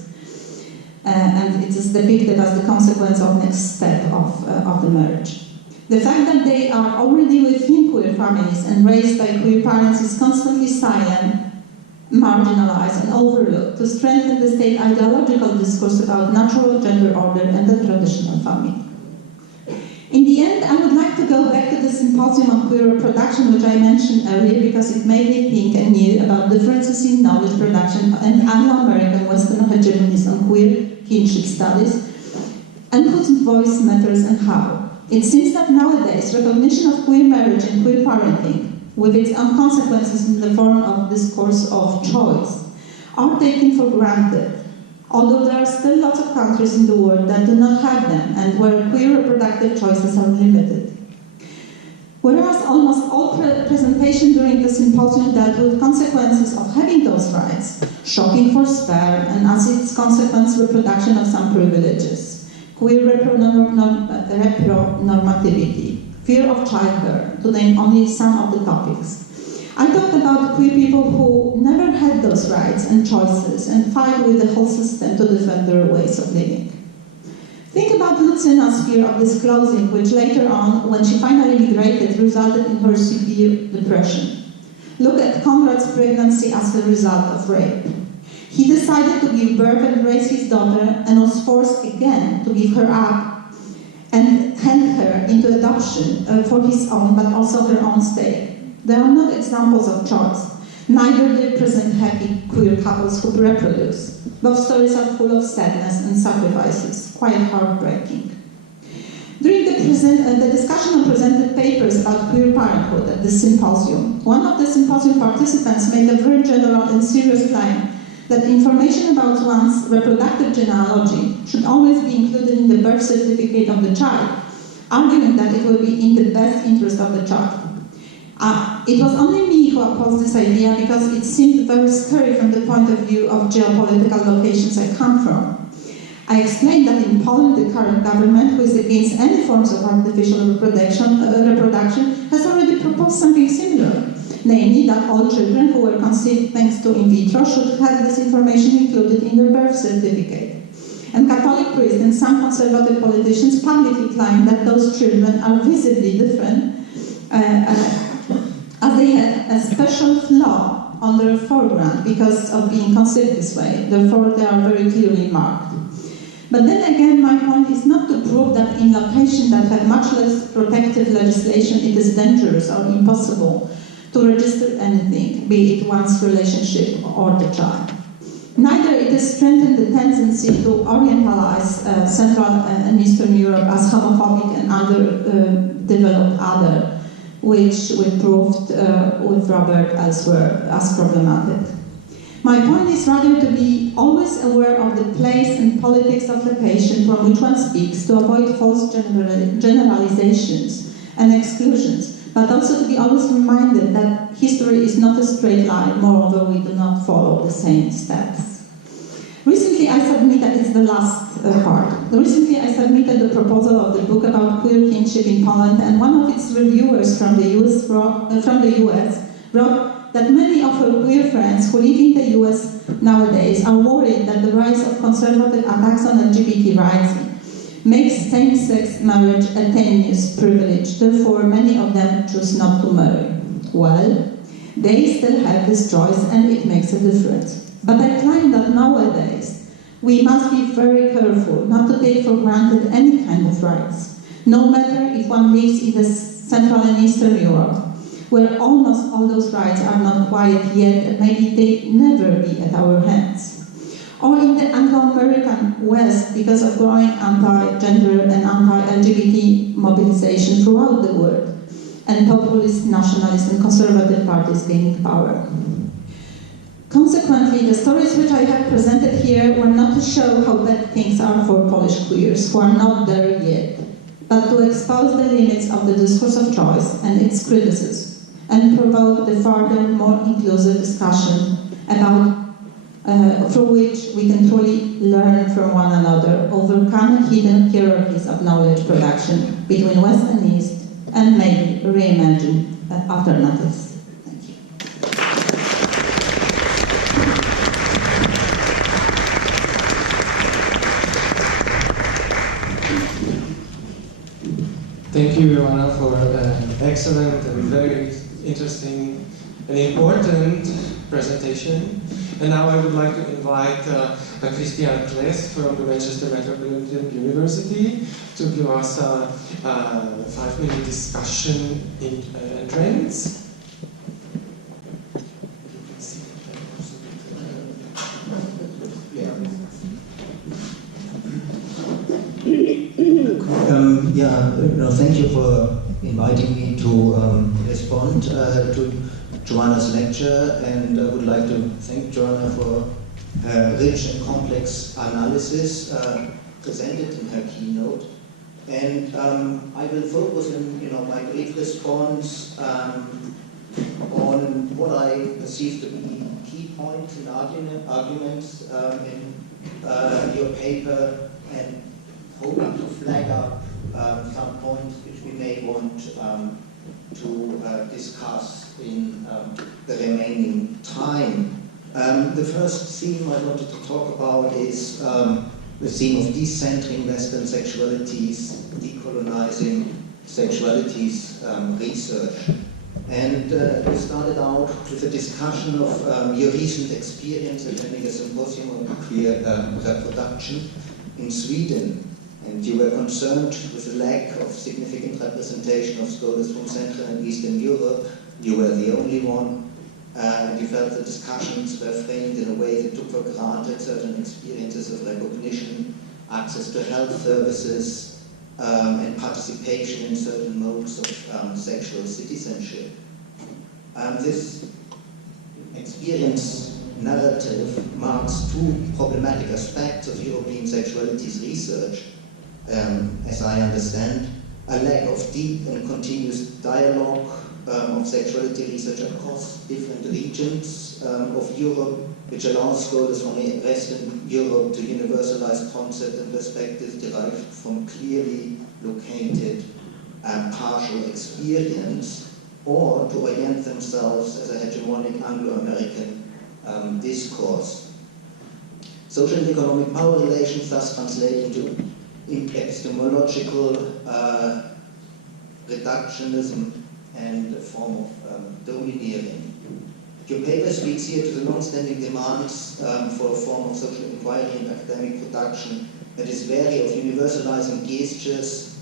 And it is depicted as the consequence of next step of the marriage. The fact that they are already within queer families and raised by queer parents is constantly silent, marginalized, and overlooked to strengthen the state ideological discourse about natural gender order and the traditional family. In the end, I would like to go back to the symposium on queer reproduction, which I mentioned earlier, because it made me think anew about differences in knowledge production and Anglo-American Western hegemonies on queer kinship studies, and whose voice matters and how. It seems that nowadays, recognition of queer marriage and queer parenting, with its own consequences in the form of discourse of choice, are taken for granted, although there are still lots of countries in the world that do not have them, and where queer reproductive choices are limited. Whereas almost all presentation during the symposium dealt with consequences of having those rights, shocking for sperm, and as its consequence, reproduction of some privileges, queer heteronormativity, fear of childbirth, to name only some of the topics. I talked about queer people who never had those rights and choices and fight with the whole system to defend their ways of living. Think about Lucyna's fear of disclosing, which later on, when she finally migrated, resulted in her severe depression. Look at Conrad's pregnancy as a result of rape. He decided to give birth and raise his daughter and was forced again to give her up and hand her into adoption for his own, but also her own state. They are not examples of choice. Neither do they present happy queer couples who reproduce. Both stories are full of sadness and sacrifices, quite heartbreaking. During the discussion on presented papers about queer parenthood at the symposium, one of the symposium participants made a very general and serious claim that information about one's reproductive genealogy should always be included in the birth certificate of the child, arguing that it will be in the best interest of the child. It was only me who opposed this idea because it seemed very scary from the point of view of geopolitical locations I come from. I explained that in Poland, the current government, who is against any forms of artificial reproduction, has already proposed something similar, namely that all children who were conceived thanks to in vitro should have this information included in their birth certificate. And Catholic priests and some conservative politicians publicly claim that those children are visibly different as they have a special flaw on their foreground because of being conceived this way. Therefore, they are very clearly marked. But then again, my point is not to prove that in locations that have much less protective legislation, it is dangerous or impossible to register anything, be it one's relationship or the child. Neither it has strengthened the tendency to orientalize Central and Eastern Europe as homophobic and underdeveloped other, which we proved with Robert elsewhere as problematic. My point is rather to be always aware of the place and politics of location from which one speaks to avoid false generalizations and exclusions, but also to be always reminded that history is not a straight line, moreover we do not follow the same steps. Recently I I submitted, it's the last part. Recently I submitted the proposal of the book about queer kinship in Poland, and one of its reviewers from the US wrote that many of her queer friends who live in the US nowadays are worried that the rise of conservative attacks on LGBT rights makes same-sex marriage a tenuous privilege. Therefore, many of them choose not to marry. Well, they still have this choice and it makes a difference. But I claim that nowadays, we must be very careful not to take for granted any kind of rights, no matter if one lives in the Central and Eastern Europe, where almost all those rights are not quite yet, and maybe they never be at our hands. Or in the Anglo-American West, because of growing anti-gender and anti-LGBT mobilization throughout the world, and populist, nationalist, and conservative parties gaining power. Consequently, the stories which I have presented here were not to show how bad things are for Polish queers, who are not there yet, but to expose the limits of the discourse of choice and its criticism, and provoke the further, more inclusive discussion about through which we can truly learn from one another, overcome hidden hierarchies of knowledge production between West and East, and maybe reimagine alternatives. Thank you. Thank you, Joanna, for an excellent and very interesting and important presentation. And now I would like to invite Christian Kleese from the Manchester Metropolitan University to give us a 5-minute discussion in trends. Thank you for inviting me to respond to Joanna's lecture, and I would like to thank Joanna for her rich and complex analysis presented in her keynote. And I will focus in my brief response on what I perceive to be key points and arguments in your paper, and hoping to flag up some points which we may want to discuss in the remaining time. The first theme I wanted to talk about is the theme of decentering Western sexualities, decolonizing sexualities research. And we started out with a discussion of your recent experience attending a symposium on queer reproduction in Sweden. And you were concerned with the lack of significant representation of scholars from Central and Eastern Europe. You were the only one, and you felt the discussions were framed in a way that took for granted certain experiences of recognition, access to health services, and participation in certain modes of sexual citizenship. This experience narrative marks two problematic aspects of European sexualities research. As I understand, a lack of deep and continuous dialogue of sexuality research across different regions of Europe, which allows scholars from Western Europe to universalize concepts and perspectives derived from clearly located partial experience, or to orient themselves as a hegemonic Anglo-American discourse. Social and economic power relations thus translate into epistemological reductionism and a form of domineering. Your paper speaks here to the long-standing demands for a form of social inquiry and academic production that is wary of universalizing gestures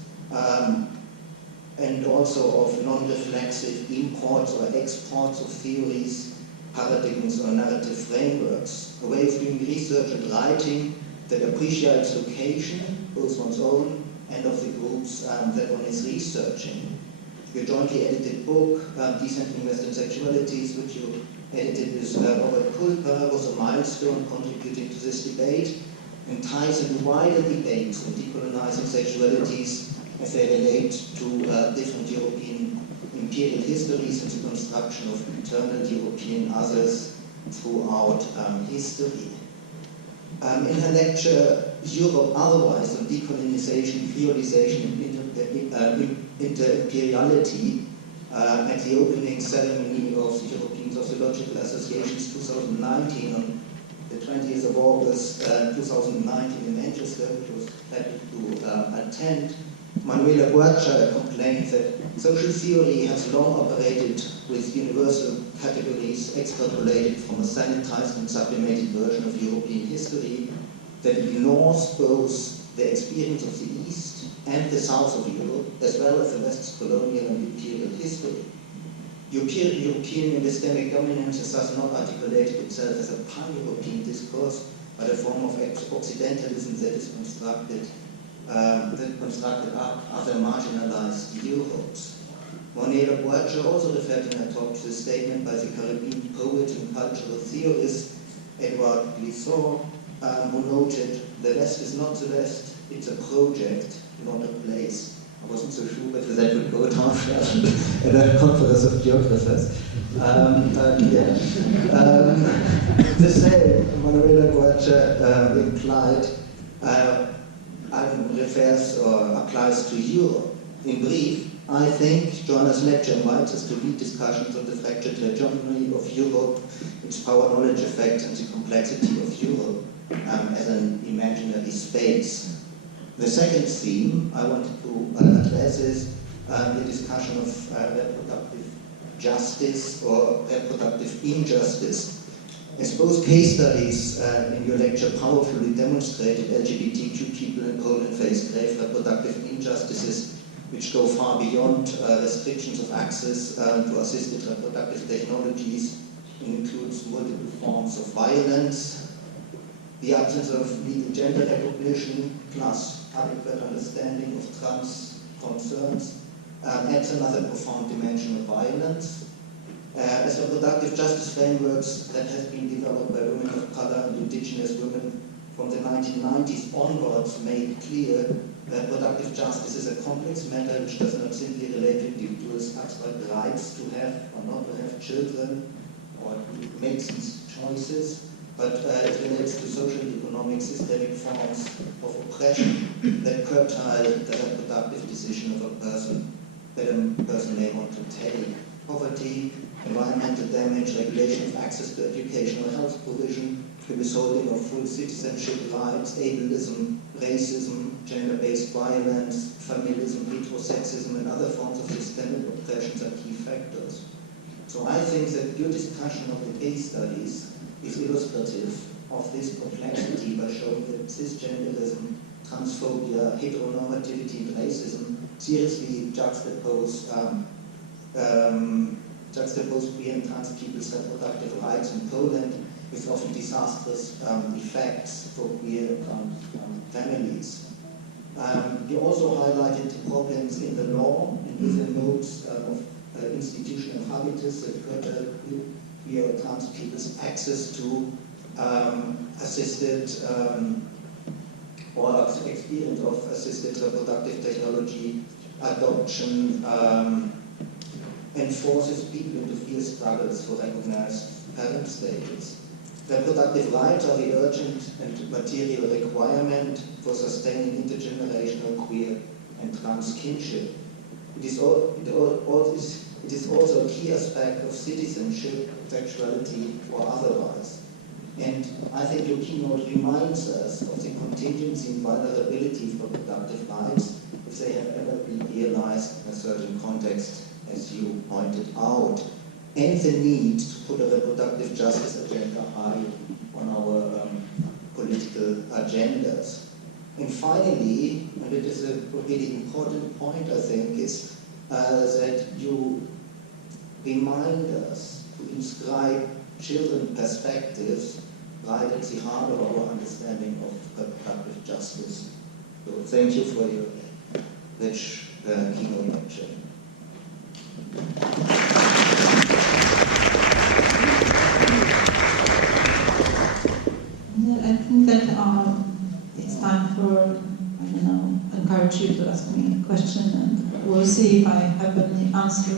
and also of non-reflexive imports or exports of theories, paradigms, or narrative frameworks. A way of doing research and writing that appreciates location, both one's own and of the groups that one is researching. Your jointly edited book, Decentering Western Sexualities, which you edited with Robert Kulper, was a milestone contributing to this debate and ties into wider debates on decolonizing sexualities as they relate to different European imperial histories and the construction of internal European others throughout history. In her lecture, Europe Otherwise, on Decolonization, Creolization, and Inter-Imperiality, at the opening ceremony of the European Sociological Association's 2019 on the 20th of August 2019 in Manchester, which was happy to attend, Manuela Guercia complained that social theory has long operated with universal categories extrapolated from a sanitized and sublimated version of European history that ignores both the experience of the East and the South of Europe, as well as the West's colonial and imperial history. European epistemic dominance has thus not articulated itself as a pan-European discourse, but a form of Occidentalism that is constructed other marginalized Europes. Manuela Guercia also referred in her talk to a statement by the Caribbean poet and cultural theorist Edouard Glissant, who noted, "The West is not the West, it's a project, not a place." I wasn't so sure whether that would go down at a conference of geographers. The same, Manuela Guercia implied, refers or applies to Europe. In brief, I think Joanna's lecture invites us to lead discussions on the fractured hegemony of Europe, its power knowledge effects, and the complexity of Europe as an imaginary space. The second theme I wanted to address is the discussion of reproductive justice or reproductive injustice. As both case studies in your lecture powerfully demonstrated, LGBTQ people in Poland face grave reproductive injustices which go far beyond restrictions of access to assisted reproductive technologies and includes multiple forms of violence, the absence of legal gender recognition, plus adequate understanding of trans concerns, adds another profound dimension of violence. As reproductive justice frameworks that has been developed by women of color and indigenous women from the 1990s onwards made clear that reproductive justice is a complex matter which does not simply relate to individuals' abstract rights to have or not to have children or make these choices, but it relates to social, economic, systemic forms of oppression that curtail the reproductive decision of a person that a person may want to take. Poverty, environmental damage, regulation of access to educational health provision, the withholding of full citizenship rights, ableism, racism, gender-based violence, feminism, heterosexism, and other forms of systemic oppressions are key factors. So I think that your discussion of the case studies is illustrative of this complexity by showing that cisgenderism, transphobia, heteronormativity, and racism seriously juxtapose queer and trans people's reproductive rights in Poland with often disastrous effects for queer families. You also highlighted problems in the law and within modes of institutional habitus that curtail queer or trans people's access to assisted or experience of assisted reproductive technology, adoption, and forces people into fierce struggles for recognized parent status. Reproductive rights are the urgent and material requirement for sustaining intergenerational queer and trans kinship. It is also a key aspect of citizenship, sexuality, or otherwise. And I think your keynote reminds us of the contingency and vulnerability of reproductive rights if they have ever been realized in a certain context, as you pointed out, and the need to put a reproductive justice agenda high on our political agendas. And finally, and it is a really important point, I think, is that you remind us to inscribe children's perspectives right at the heart of our understanding of reproductive justice. So thank you for your rich keynote lecture. I think that it's time for, encourage you to ask me a question, and we'll see if I have any answer.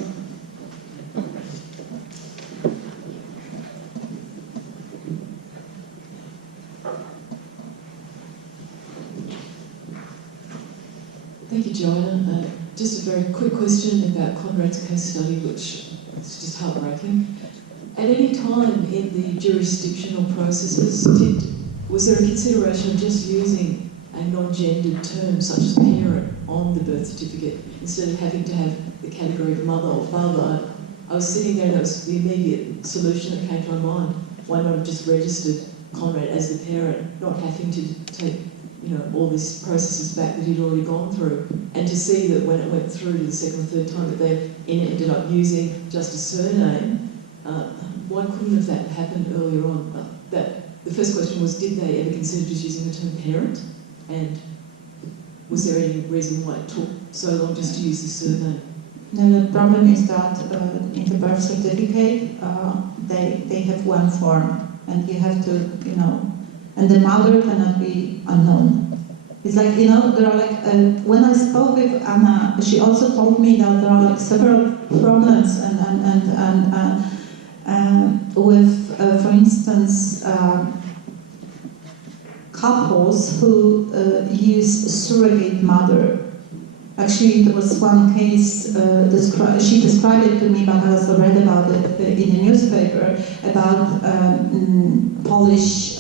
Thank you, Joanna. Just a very quick question about Conrad's case study, which is just heartbreaking. At any time in the jurisdictional processes, was there a consideration of just using a non-gendered term such as parent on the birth certificate instead of having to have the category of mother or father? I was sitting there and that was the immediate solution that came to my mind. Why not have just registered Conrad as the parent, not having to take all these processes back that he'd already gone through, and to see that when it went through to the second or third time that they ended up using just a surname. Why couldn't have that happened earlier on? The first question was, did they ever consider just using the term parent? And was there any reason why it took so long just to use the surname? No, the problem is that in the birth certificate, they have one form, and you have to, and the mother cannot be unknown. It's like, there are like, when I spoke with Anna, she also told me that there are like several problems with, for instance, couples who use surrogate mother. Actually, there was one case, she described it to me, but I also read about it in the newspaper, about Polish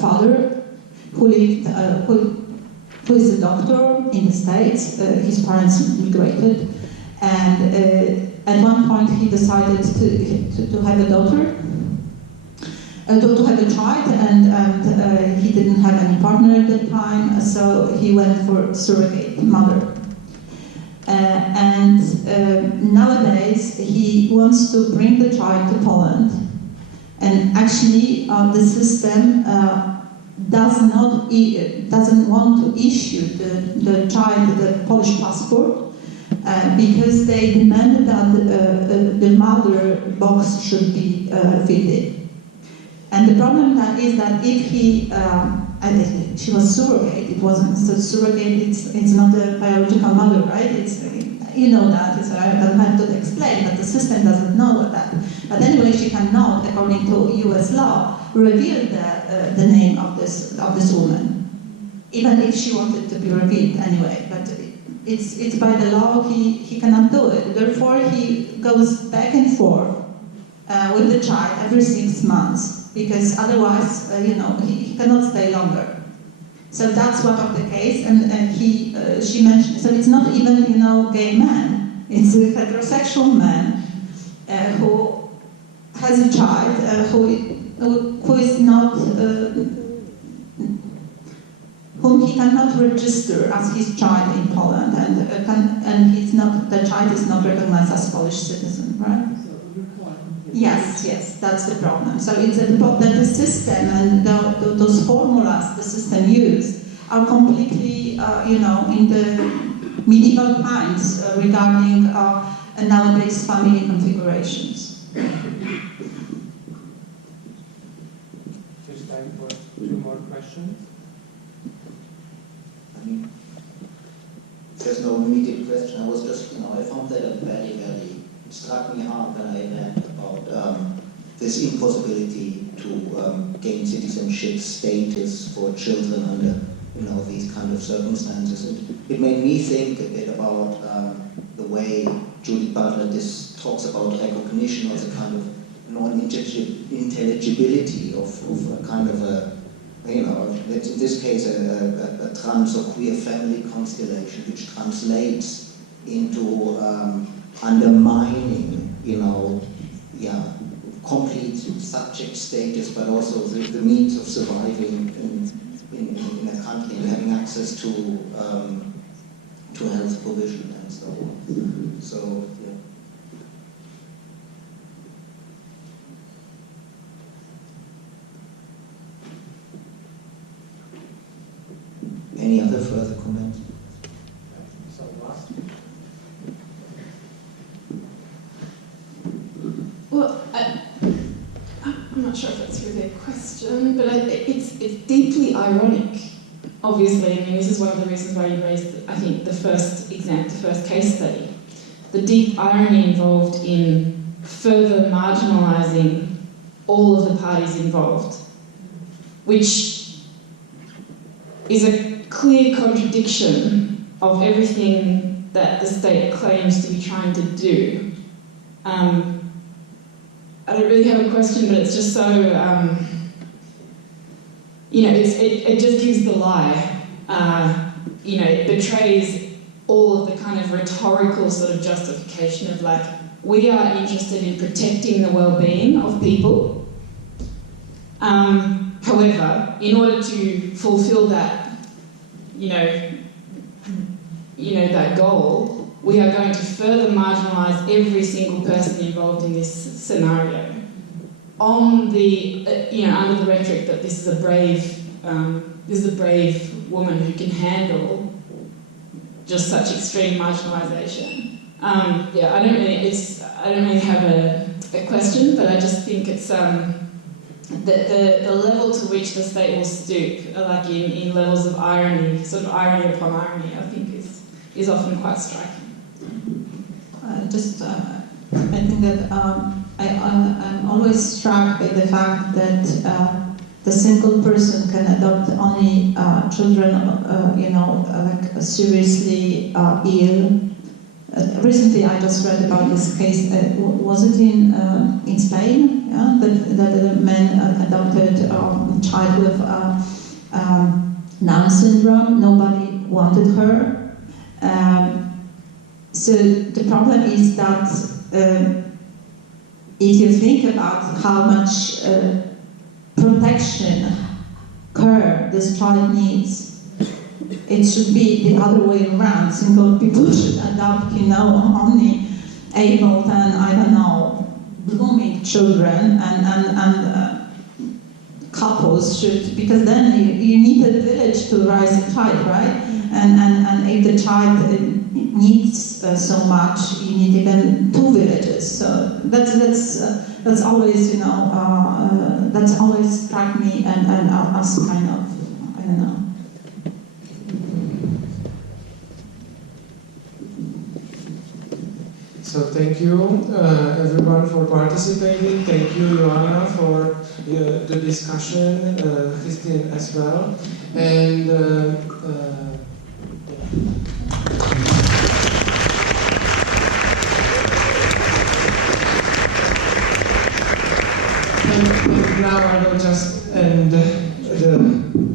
father who lived, who is a doctor in the States. His parents immigrated, and at one point he decided to have a daughter, to have a child, and he didn't have any partner at the time, so he went for surrogate mother. Nowadays he wants to bring the child to Poland, and actually the system doesn't want to issue the child the Polish passport because they demand that the mother box should be filled in. And the problem is that if he, she was surrogate, it wasn't, so surrogate, it's not a biological mother, right? It's, that, I don't have to explain, but the system doesn't know that. But anyway, she cannot, according to US law, reveal the name of this woman, even if she wanted to be revealed anyway. But it's by the law, he cannot do it. Therefore, he goes back and forth with the child every 6 months, because otherwise, he cannot stay longer. So that's one of the case, and she mentioned, so it's not even, gay man, it's a heterosexual man who has a child who is not, whom he cannot register as his child in Poland, and the child is not recognized as Polish citizen, right? Yes, that's the problem. So it's that the system and those formulas the system used are completely, in the medieval times regarding nowadays family configurations. There's time for 2 more questions. There's no immediate question. I was just, I found that a very, very, it struck me hard when I read about this impossibility to gain citizenship status for children under, these kind of circumstances. It made me think a bit about the way Judith Butler talks about recognition as a kind of non-intelligibility of a kind of a, in this case, a trans or queer family constellation, which translates into undermining, complete subject status, but also the means of surviving in a country and having access to health provision and so on. So, yeah. Any other further comments? So last. Well, I'm not sure if that's really a question, but it's deeply ironic. Obviously, this is one of the reasons why you raised, I think, the first case study. The deep irony involved in further marginalising all of the parties involved, which is clear contradiction of everything that the state claims to be trying to do. I don't really have a question, but it's just so, it just gives the lie. It betrays all of the kind of rhetorical sort of justification of like, we are interested in protecting the well-being of people. However, in order to fulfill that, that goal, we are going to further marginalise every single person involved in this scenario, on the under the rhetoric that this is a brave woman who can handle just such extreme marginalisation. I don't really have a question, but I just think it's the level to which the state will stoop, like in levels of irony, sort of irony upon irony, I think is often quite striking. I think that I'm always struck by the fact that the single person can adopt only children, like seriously ill. Recently, I just read about this case. Was it in Spain? Yeah, that the man adopted a child with Down syndrome. Nobody wanted her. So the problem is that if you think about how much protection care this child needs, it should be the other way around. Single people should adopt, only able and blooming children, and couples should, because then you need a village to raise a child, right? And if the child needs so much, you need even 2 villages. So that's always that's always struck me and as kind of, I don't know. So thank you everyone for participating. Thank you, Joanna, for the discussion, Christian as well. And now I will just end the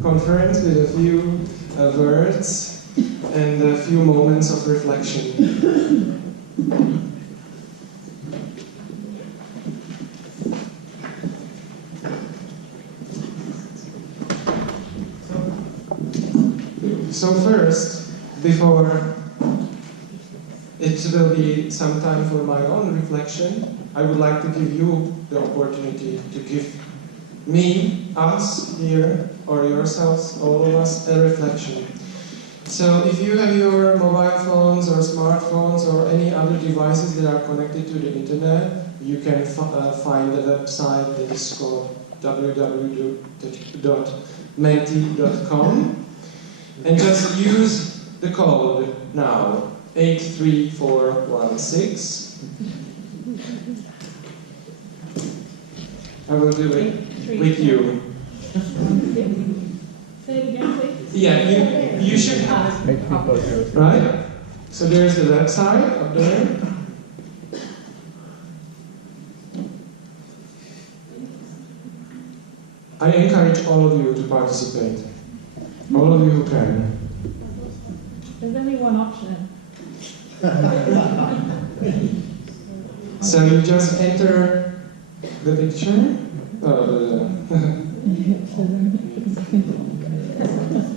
conference with a few words and a few moments of reflection. So first, before it will be some time for my own reflection, I would like to give you the opportunity to give me, us here, or yourselves, all of us, a reflection. So if you have your mobile phones or smartphones or any other devices that are connected to the internet, you can find the website that is called www.menti.com. And just use the code now, 83416. I will do it with you. Say it again, please. Yeah, you should have it. Right? So there's the website up there. I encourage all of you to participate. All of you who can. There's only one option. So you just enter the picture.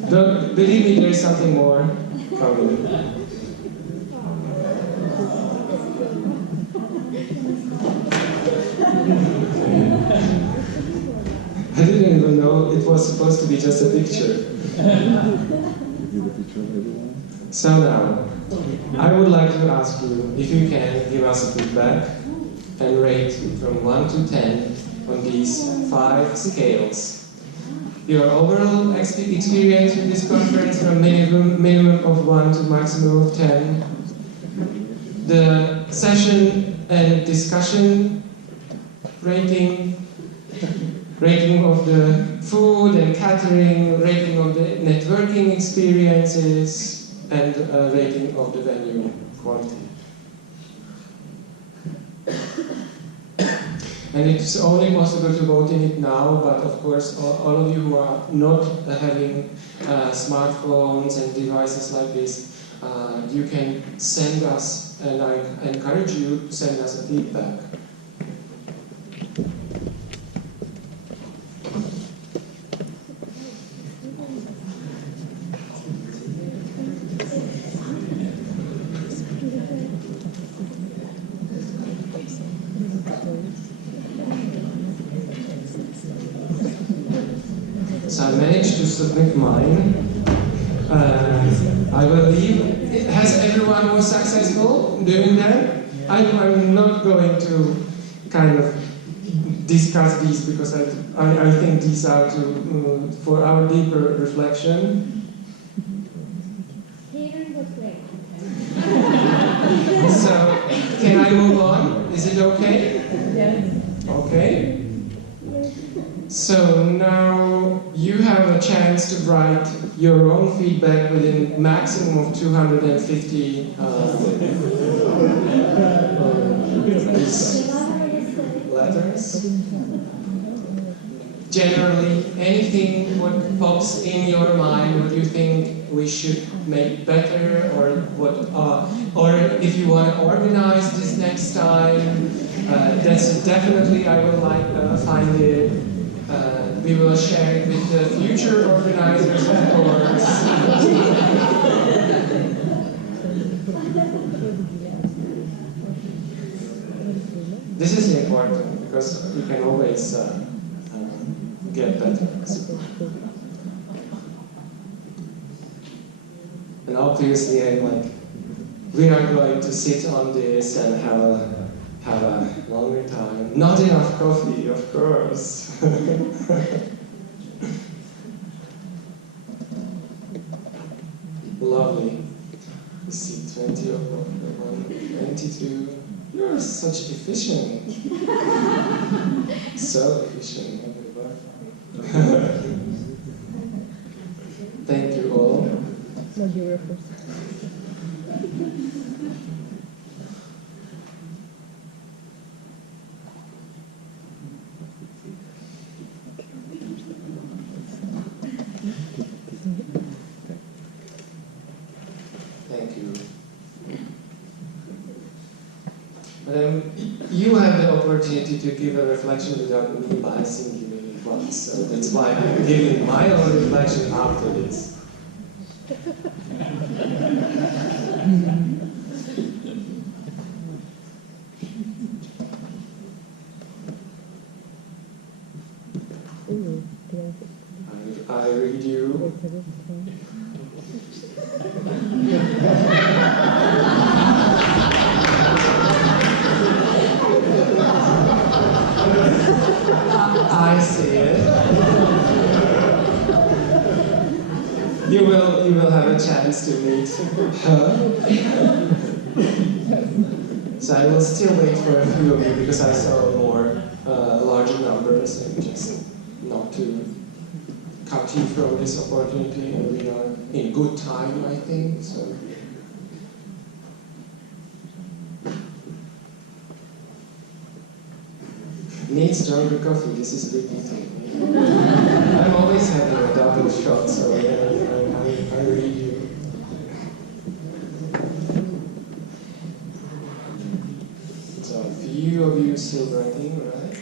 Don't believe me, there is something more coming. I didn't even know it was supposed to be just a picture. So now, I would like to ask you if you can give us a feedback and rate from 1 to 10 on these 5 scales. Your overall experience with this conference from minimum of 1 to maximum of 10. The session and discussion rating rating of the food and catering, rating of the networking experiences, and rating of the venue quality. And it's only possible to vote in it now, but of course all of you who are not having smartphones and devices like this, you can send us, and I encourage you to send us a feedback. So I managed to submit mine. I will leave. Has everyone was successful doing that? I'm not going to kind of discuss these because I think these are for our deeper reflection. So can I move on? Is it okay? Yes. Okay. So now you have a chance to write your own feedback within maximum of 250 letters. Generally, anything what pops in your mind, what you think we should make better, or or if you want to organize this next time, that's definitely I would like find it. We will share it with the future organizers, of course. This is important because we can always get better. And obviously, we are going to sit on this and have a longer time. Not enough coffee, of course. Lovely. You see 20 of 22. You're such efficient. So efficient. Thank you all. Thank you. You have the opportunity to give a reflection without me biasing you in advance, so that's why I'm giving my own reflection after this. I read you. I see it. You will have a chance to meet her. So I will still wait for a few of you because I saw more larger numbers and just not to cut you from this opportunity, and we are in good time, I think. So. Need stronger coffee, this is repeating. I'm always having a double shot, so yeah, I read you. So a few of you still writing, right?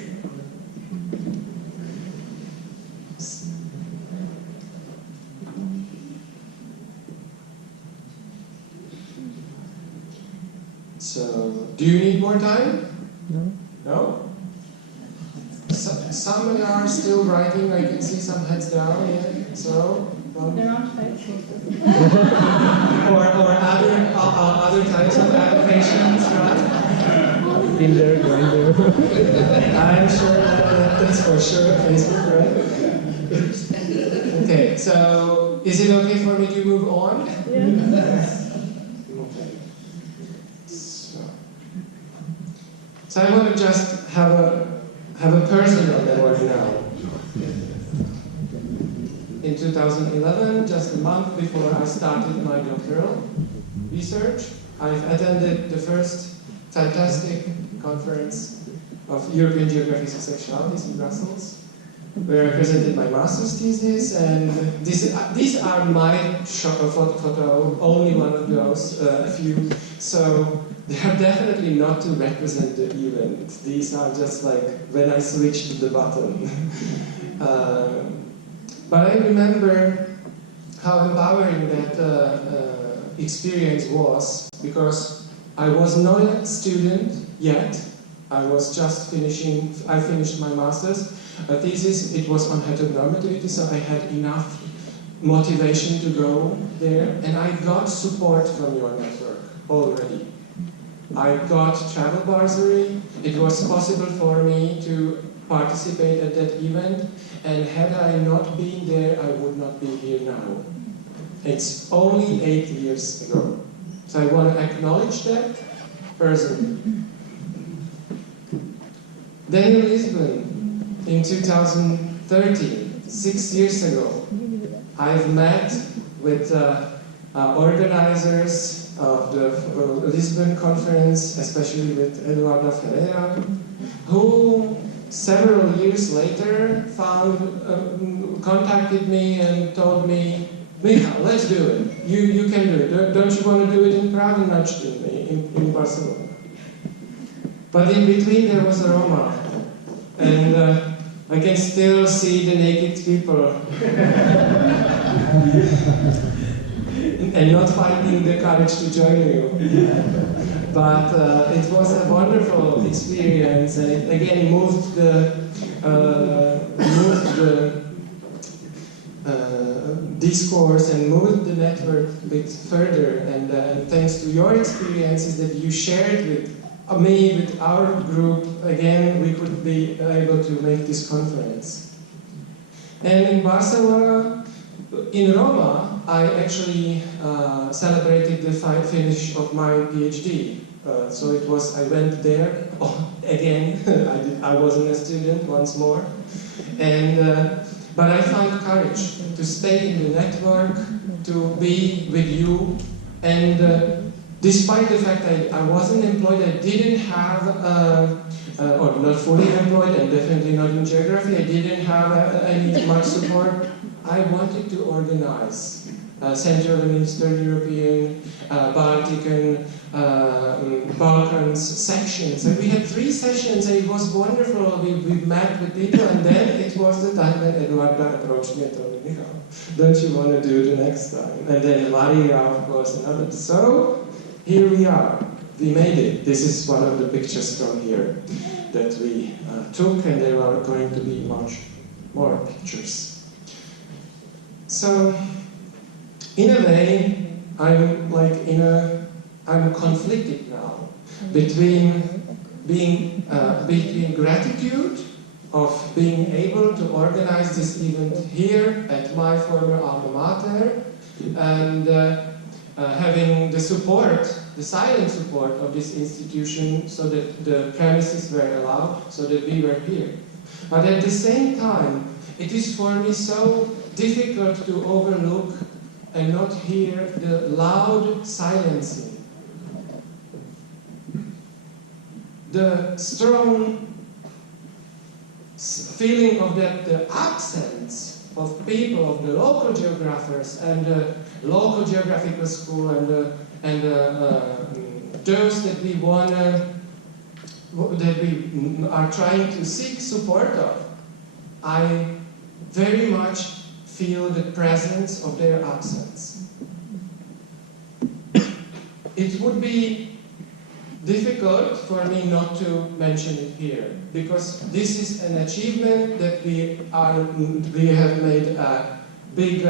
So, do you need more time? No. No? Some are still writing, I can see some heads down, yeah. So, They're on Facebook. or other types of applications, right? Tinder, Grindr. I'm sure that's for sure Facebook, right? Okay, so is it okay for me to move on? Yes. Okay. So I want to just have a personal memory now. 2011, just a month before I started my doctoral research. I've attended the first fantastic conference of European Geographies of Sexualities in Brussels, where I presented my master's thesis, and these are my photo, only one of those, a few. So they are definitely not to represent the event. These are just like when I switched the button. But I remember how empowering that experience was, because I was not a student yet. I finished my master's thesis. It was on heteronormativity, so I had enough motivation to go there, and I got support from your network already. I got travel bursary. It was possible for me to participate at that event, and had I not been there, I would not be here now. It's only 8 years ago. So I want to acknowledge that personally. Then in Lisbon, in 2013, 6 years ago, I've met with organizers of the Lisbon conference, especially with Eduardo Ferreira, who several years later contacted me and told me, Michal, let's do it. You can do it. Don't you want to do it in Prague? And nudged me in Barcelona. But in between there was Roma, and I can still see the naked people and not finding the courage to join you. But it was a wonderful experience, and it again moved the discourse and moved the network a bit further. And thanks to your experiences that you shared with me, with our group, again, we could be able to make this conference. And in Barcelona, in Roma, I actually celebrated the finish of my PhD. So it was, I went there again. I wasn't a student once more. But I found courage to stay in the network, to be with you, and despite the fact that I wasn't employed, I didn't have, or not fully employed, and definitely not in geography, I didn't have any much support. I wanted to organize Central and Eastern European, Baltic, Balkans sections. And we had 3 sessions, and it was wonderful. We met with people, and then it was the time when Eduardo approached me and told me, Michal, don't you want to do it the next time? And then Maria, of course, and others. So here we are. We made it. This is one of the pictures from here that we took, and there are going to be much more pictures. So, in a way, I'm conflicted now between gratitude of being able to organize this event here at my former alma mater, and having the support, the silent support of this institution, so that the premises were allowed, so that we were here. But at the same time, it is for me so difficult to overlook and not hear the loud silencing, the strong feeling of the absence of people, of the local geographers and the local geographical school and those that we are trying to seek support of. I very much feel the presence of their absence. It would be difficult for me not to mention it here, because this is an achievement that we have made a big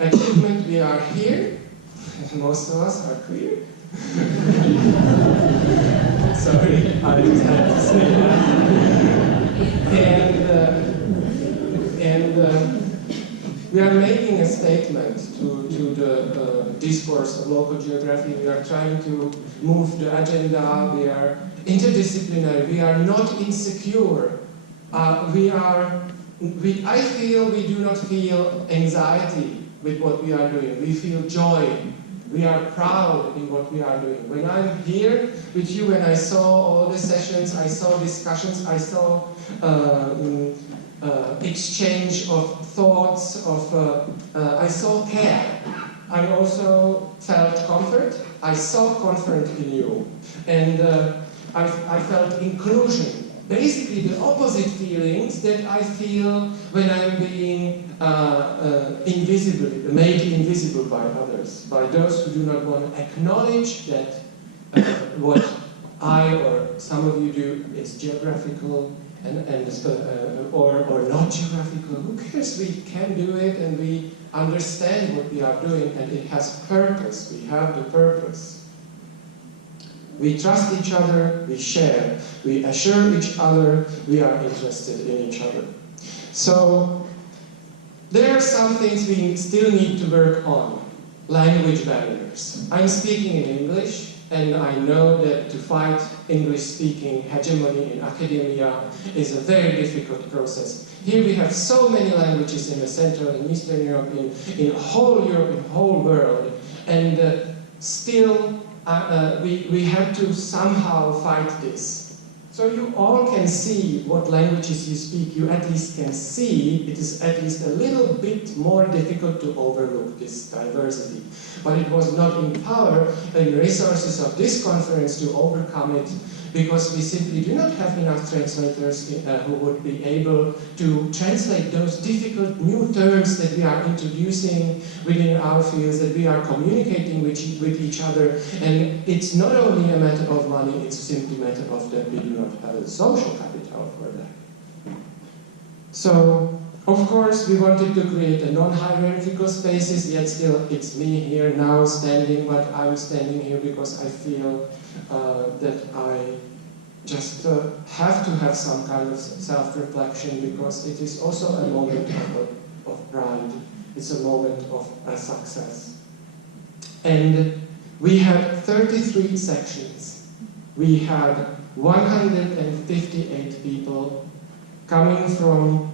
achievement. We are here. Most of us are queer. Sorry, I just had to say that. And we are making a statement to the discourse of local geography. We are trying to move the agenda. We are interdisciplinary. We are not insecure. We are I feel we do not feel anxiety with what we are doing. We feel joy. We are proud in what we are doing. When I'm here with you, when I saw all the sessions, I saw discussions, I saw exchange of thoughts, I saw care. I also felt comfort. I saw comfort in you. And I felt inclusion. Basically the opposite feelings that I feel when I'm being made invisible by others, by those who do not want to acknowledge that what I or some of you do is geographical or not geographical. Who cares? We can do it and we understand what we are doing and it has purpose. We have the purpose. We trust each other, we share, we assure each other we are interested in each other. So there are some things we still need to work on. Language barriers. I'm speaking in English, and I know that to fight English-speaking hegemony in academia is a very difficult process. Here we have so many languages in the Central and Eastern Europe, in whole Europe, in whole world, and still we have to somehow fight this. So you all can see what languages you speak. You at least can see it is at least a little bit more difficult to overlook this diversity. But it was not in power and resources of this conference to overcome it, because we simply do not have enough translators who would be able to translate those difficult new terms that we are introducing within our fields, that we are communicating with each other. And it's not only a matter of money, it's simply a matter of that we do not have a social capital for that. So, of course, we wanted to create a non-hierarchical spaces, yet still it's me here now standing, but I'm standing here because I feel that I just have to have some kind of self-reflection, because it is also a moment of pride. It's a moment of success. And we had 33 sections. We had 158 people coming from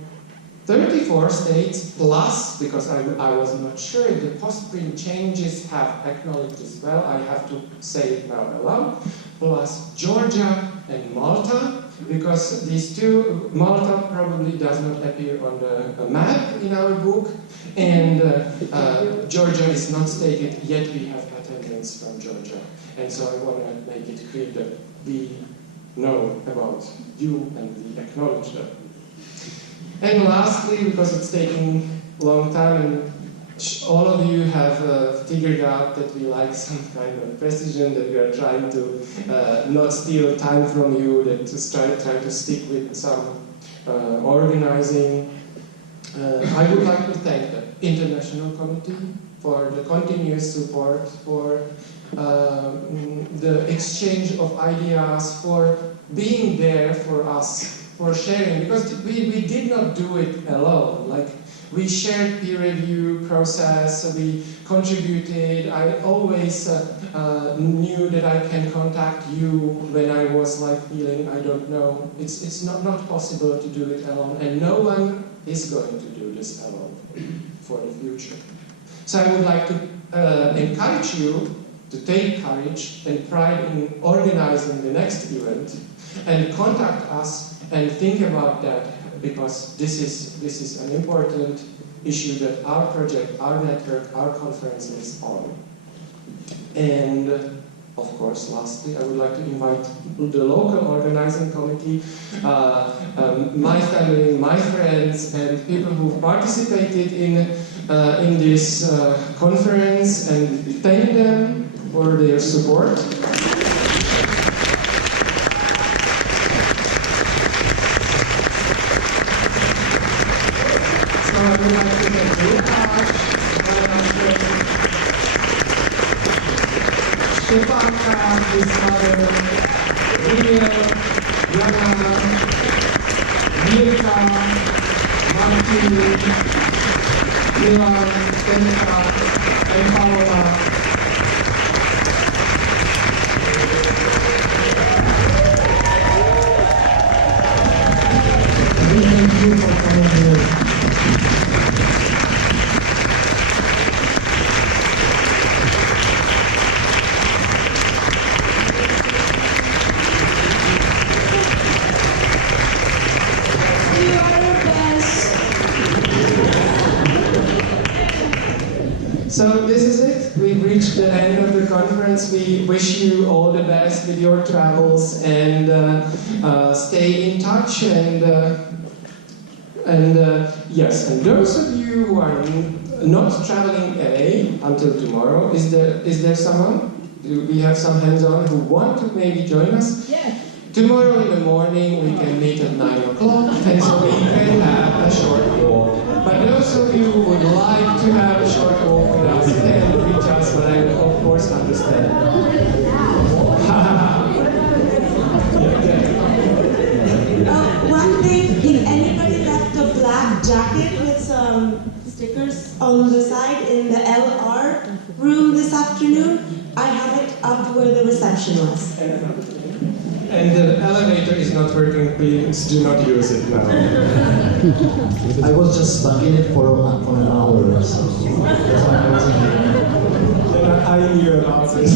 34 states plus, because I was not sure if the post-print changes have acknowledged as well, I have to say it now aloud, plus Georgia and Malta, because these two, Malta probably does not appear on the map in our book, and Georgia is not stated, yet we have attendance from Georgia. And so I want to make it clear that we know about you and we acknowledge that. And lastly, because it's taking a long time and all of you have figured out that we like some kind of precision, that we are trying to not steal time from you, that to try to stick with some organizing. I would like to thank the International Committee for the continuous support, for the exchange of ideas, for being there for us, for sharing, because we did not do it alone. Like, we shared peer review process, we contributed. I always knew that I can contact you when I was like feeling, I don't know. It's not possible to do it alone, and no one is going to do this alone for the future. So I would like to encourage you to take courage and pride in organizing the next event, and contact us and think about that, because this is an important issue that our project, our network, our conference is on. And of course, lastly, I would like to invite the local organizing committee, my family, my friends, and people who participated in this conference, and thank them for their support. I would like to thank Stefanka, his mother, Joanna, Mirka, Martin, Milan, Stenka, and Paola. Thank you for coming here. conference. We wish you all the best with your travels, and stay in touch. And those of you who are not traveling away until tomorrow, is there someone? Do we have some hands-on who want to maybe join us? Yes. Tomorrow in the morning we can meet at 9 o'clock, and so we can have a short walk. But those of you who would like to have a short walk with us can reach us, but I will of course understand. One thing, if anybody left a black jacket with some stickers on the side in the LR room this afternoon, I have it up where the reception was. And the elevator is not working, please do not use it now. I was just stuck in it for an hour or so. That's why I wasn't here. And I knew about this.